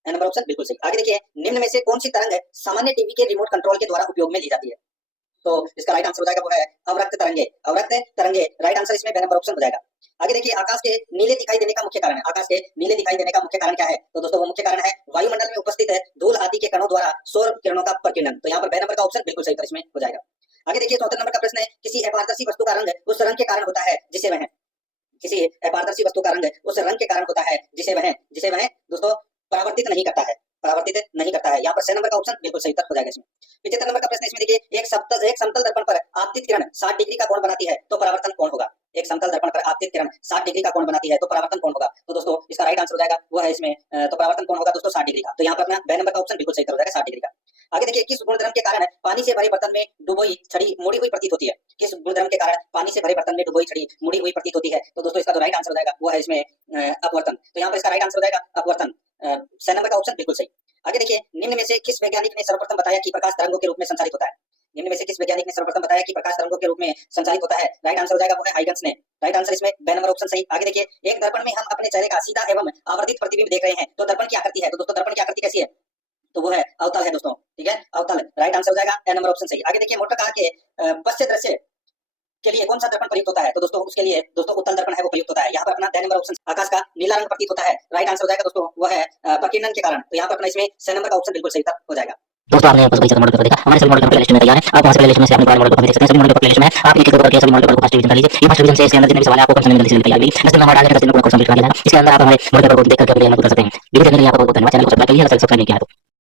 एन नंबर ऑप्शन बिल्कुल सही। आगे देखिए, निम्न में से कौन सी तरंग सामान्य टीवी के रिमोट कंट्रोल के द्वारा उपयोग में ली जाती है? तो इसका राइट आंसर हो जाएगा वो है अवरक्त तरंगे। अवरक्त तरंगे राइट आंसर इसमें बी नंबर ऑप्शन हो जाएगा। आगे देखिए, आकाश के नीले दिखाई देने का मुख्य कारण है। आकाश के नीले दिखाई देने का मुख्य कारण क्या है? तो दोस्तों वो मुख्य कारण है वायुमंडल में उपस्थित है धूल आदि के कणों द्वारा सौर किरणों का प्रकीर्णन। तो यहाँ पर बी नंबर का ऑप्शन बिल्कुल सही उत्तर इसमें हो जाएगा। आगे देखिए, 74 नंबर का प्रश्न है, किसी अपारदर्शी वस्तु का रंग उस रंग के कारण होता है जिसे वह, किसी अपारदर्शी वस्तु का रंग उस रंग के कारण होता है जिसे वह दोस्तों परावर्तित नहीं करता है, परावर्तित नहीं करता है। यहाँ पर सी नंबर का ऑप्शन बिल्कुल सही उत्तर हो जाएगा इसमें। 75 नंबर का प्रश्न इसमें देखिए, एक समतल दर्पण पर आपतित किरण 60 डिग्री का कोण बनाती है तो परावर्तन कौन होगा? एक समतल दर्पण पर आपतित किरण 60 डिग्री का कोण बनाती है तो परावर्तन कौन होगा? तो दोस्तों इसका राइट आंसर हो जाएगा वो है इसमें तो परावर्तन कौन होगा दोस्तों? 60 डिग्री का। तो यहाँ पर अपना बी नंबर का ऑप्शन बिल्कुल सही उत्तर हो जाएगा 60 डिग्री का। आगे देखिए, किस गुणधर्म के कारण पानी से भरे बर्तन में डुबोई छड़ी मुड़ी हुई प्रतीत होती है? किस गुणधर्म के कारण पानी से भरे बर्तन में डुबोई छड़ी मुड़ी हुई प्रतीत होती है? तो दोस्तों इसका जो राइट आंसर हो जाएगा वो है इसमें अपवर्तन। तो यहाँ पर इसका राइट आंसर हो जाएगा अपवर्तन। सी नंबर का ऑप्शन बिल्कुल सही। आगे देखिए, निम्न में से किस वैज्ञानिक ने सर्वप्रथम बताया कि प्रकाश तरंगों के रूप में संचालित होता है? निम्न में से किस वैज्ञानिक ने सर्वप्रथम बताया कि प्रकाश तरंगों के रूप में संचालित होता है? राइट आंसर हो जाएगा वो है हाइगन्स ने। राइट आंसर इसमें बी नंबर ऑप्शन सही। आगे देखिए, एक दर्पण में हम अपने चेहरे का सीधा एवं आवर्धित प्रतिबिंब देख रहे हैं तो दर्पण की आकृति है। तो दोस्तों दर्पण की आकृति कैसी है? तो वो है अवतल है दोस्तों, ठीक है, अवतल। राइट आंसर हो जाएगा ए नंबर ऑप्शन सही। आगे देखिए, मोटर कार के पश्च दृश्य के लिए कौन सा दर्पण प्रयुक्त होता है? तो दोस्तों उसके लिए दोस्तों उत्तल दर्पण है वो प्रयुक्त होता है। यहाँ पर अपना डी नंबर ऑप्शन, आकाश का नीला रंग प्रतीत होता है। राइट आंसर हो जाएगा दोस्तों वो है प्रकीर्णन के कारण। तो यहाँ पर अपना इसमें सी नंबर का ऑप्शन बिल्कुल सही हो जाएगा। दोस्तों आपने पशु परीक्षा मॉडल पेपर देखा, हमारे सभी मॉडल पेपर लिस्ट में तैयार है। आप वहां से प्लेलिस्ट में से अपने मॉडल पेपर देख सकते हैं। सभी मॉडल पेपर प्लेलिस्ट में आप एक एक करके सभी मॉडल पेपर को फर्स्ट डिवीजन कर लीजिए। ये फर्स्ट डिवीजन से इसके अंदर जितने भी सवाल है आपको कम समय में जल्दी से तैयार मिलेगी। 10 दिन में हमारा डालकर 10 दिन में पूरा कोर्स कंप्लीट कर लिया जाएगा। इसके अंदर आप हमारे मॉडल पेपर को देख करके अपने को कर सकते हैं। वीडियो देखने के लिए आपको बहुत धन्यवाद। चैनल को सब्सक्राइब करिए अगर सब्सक्राइब नहीं किया है तो।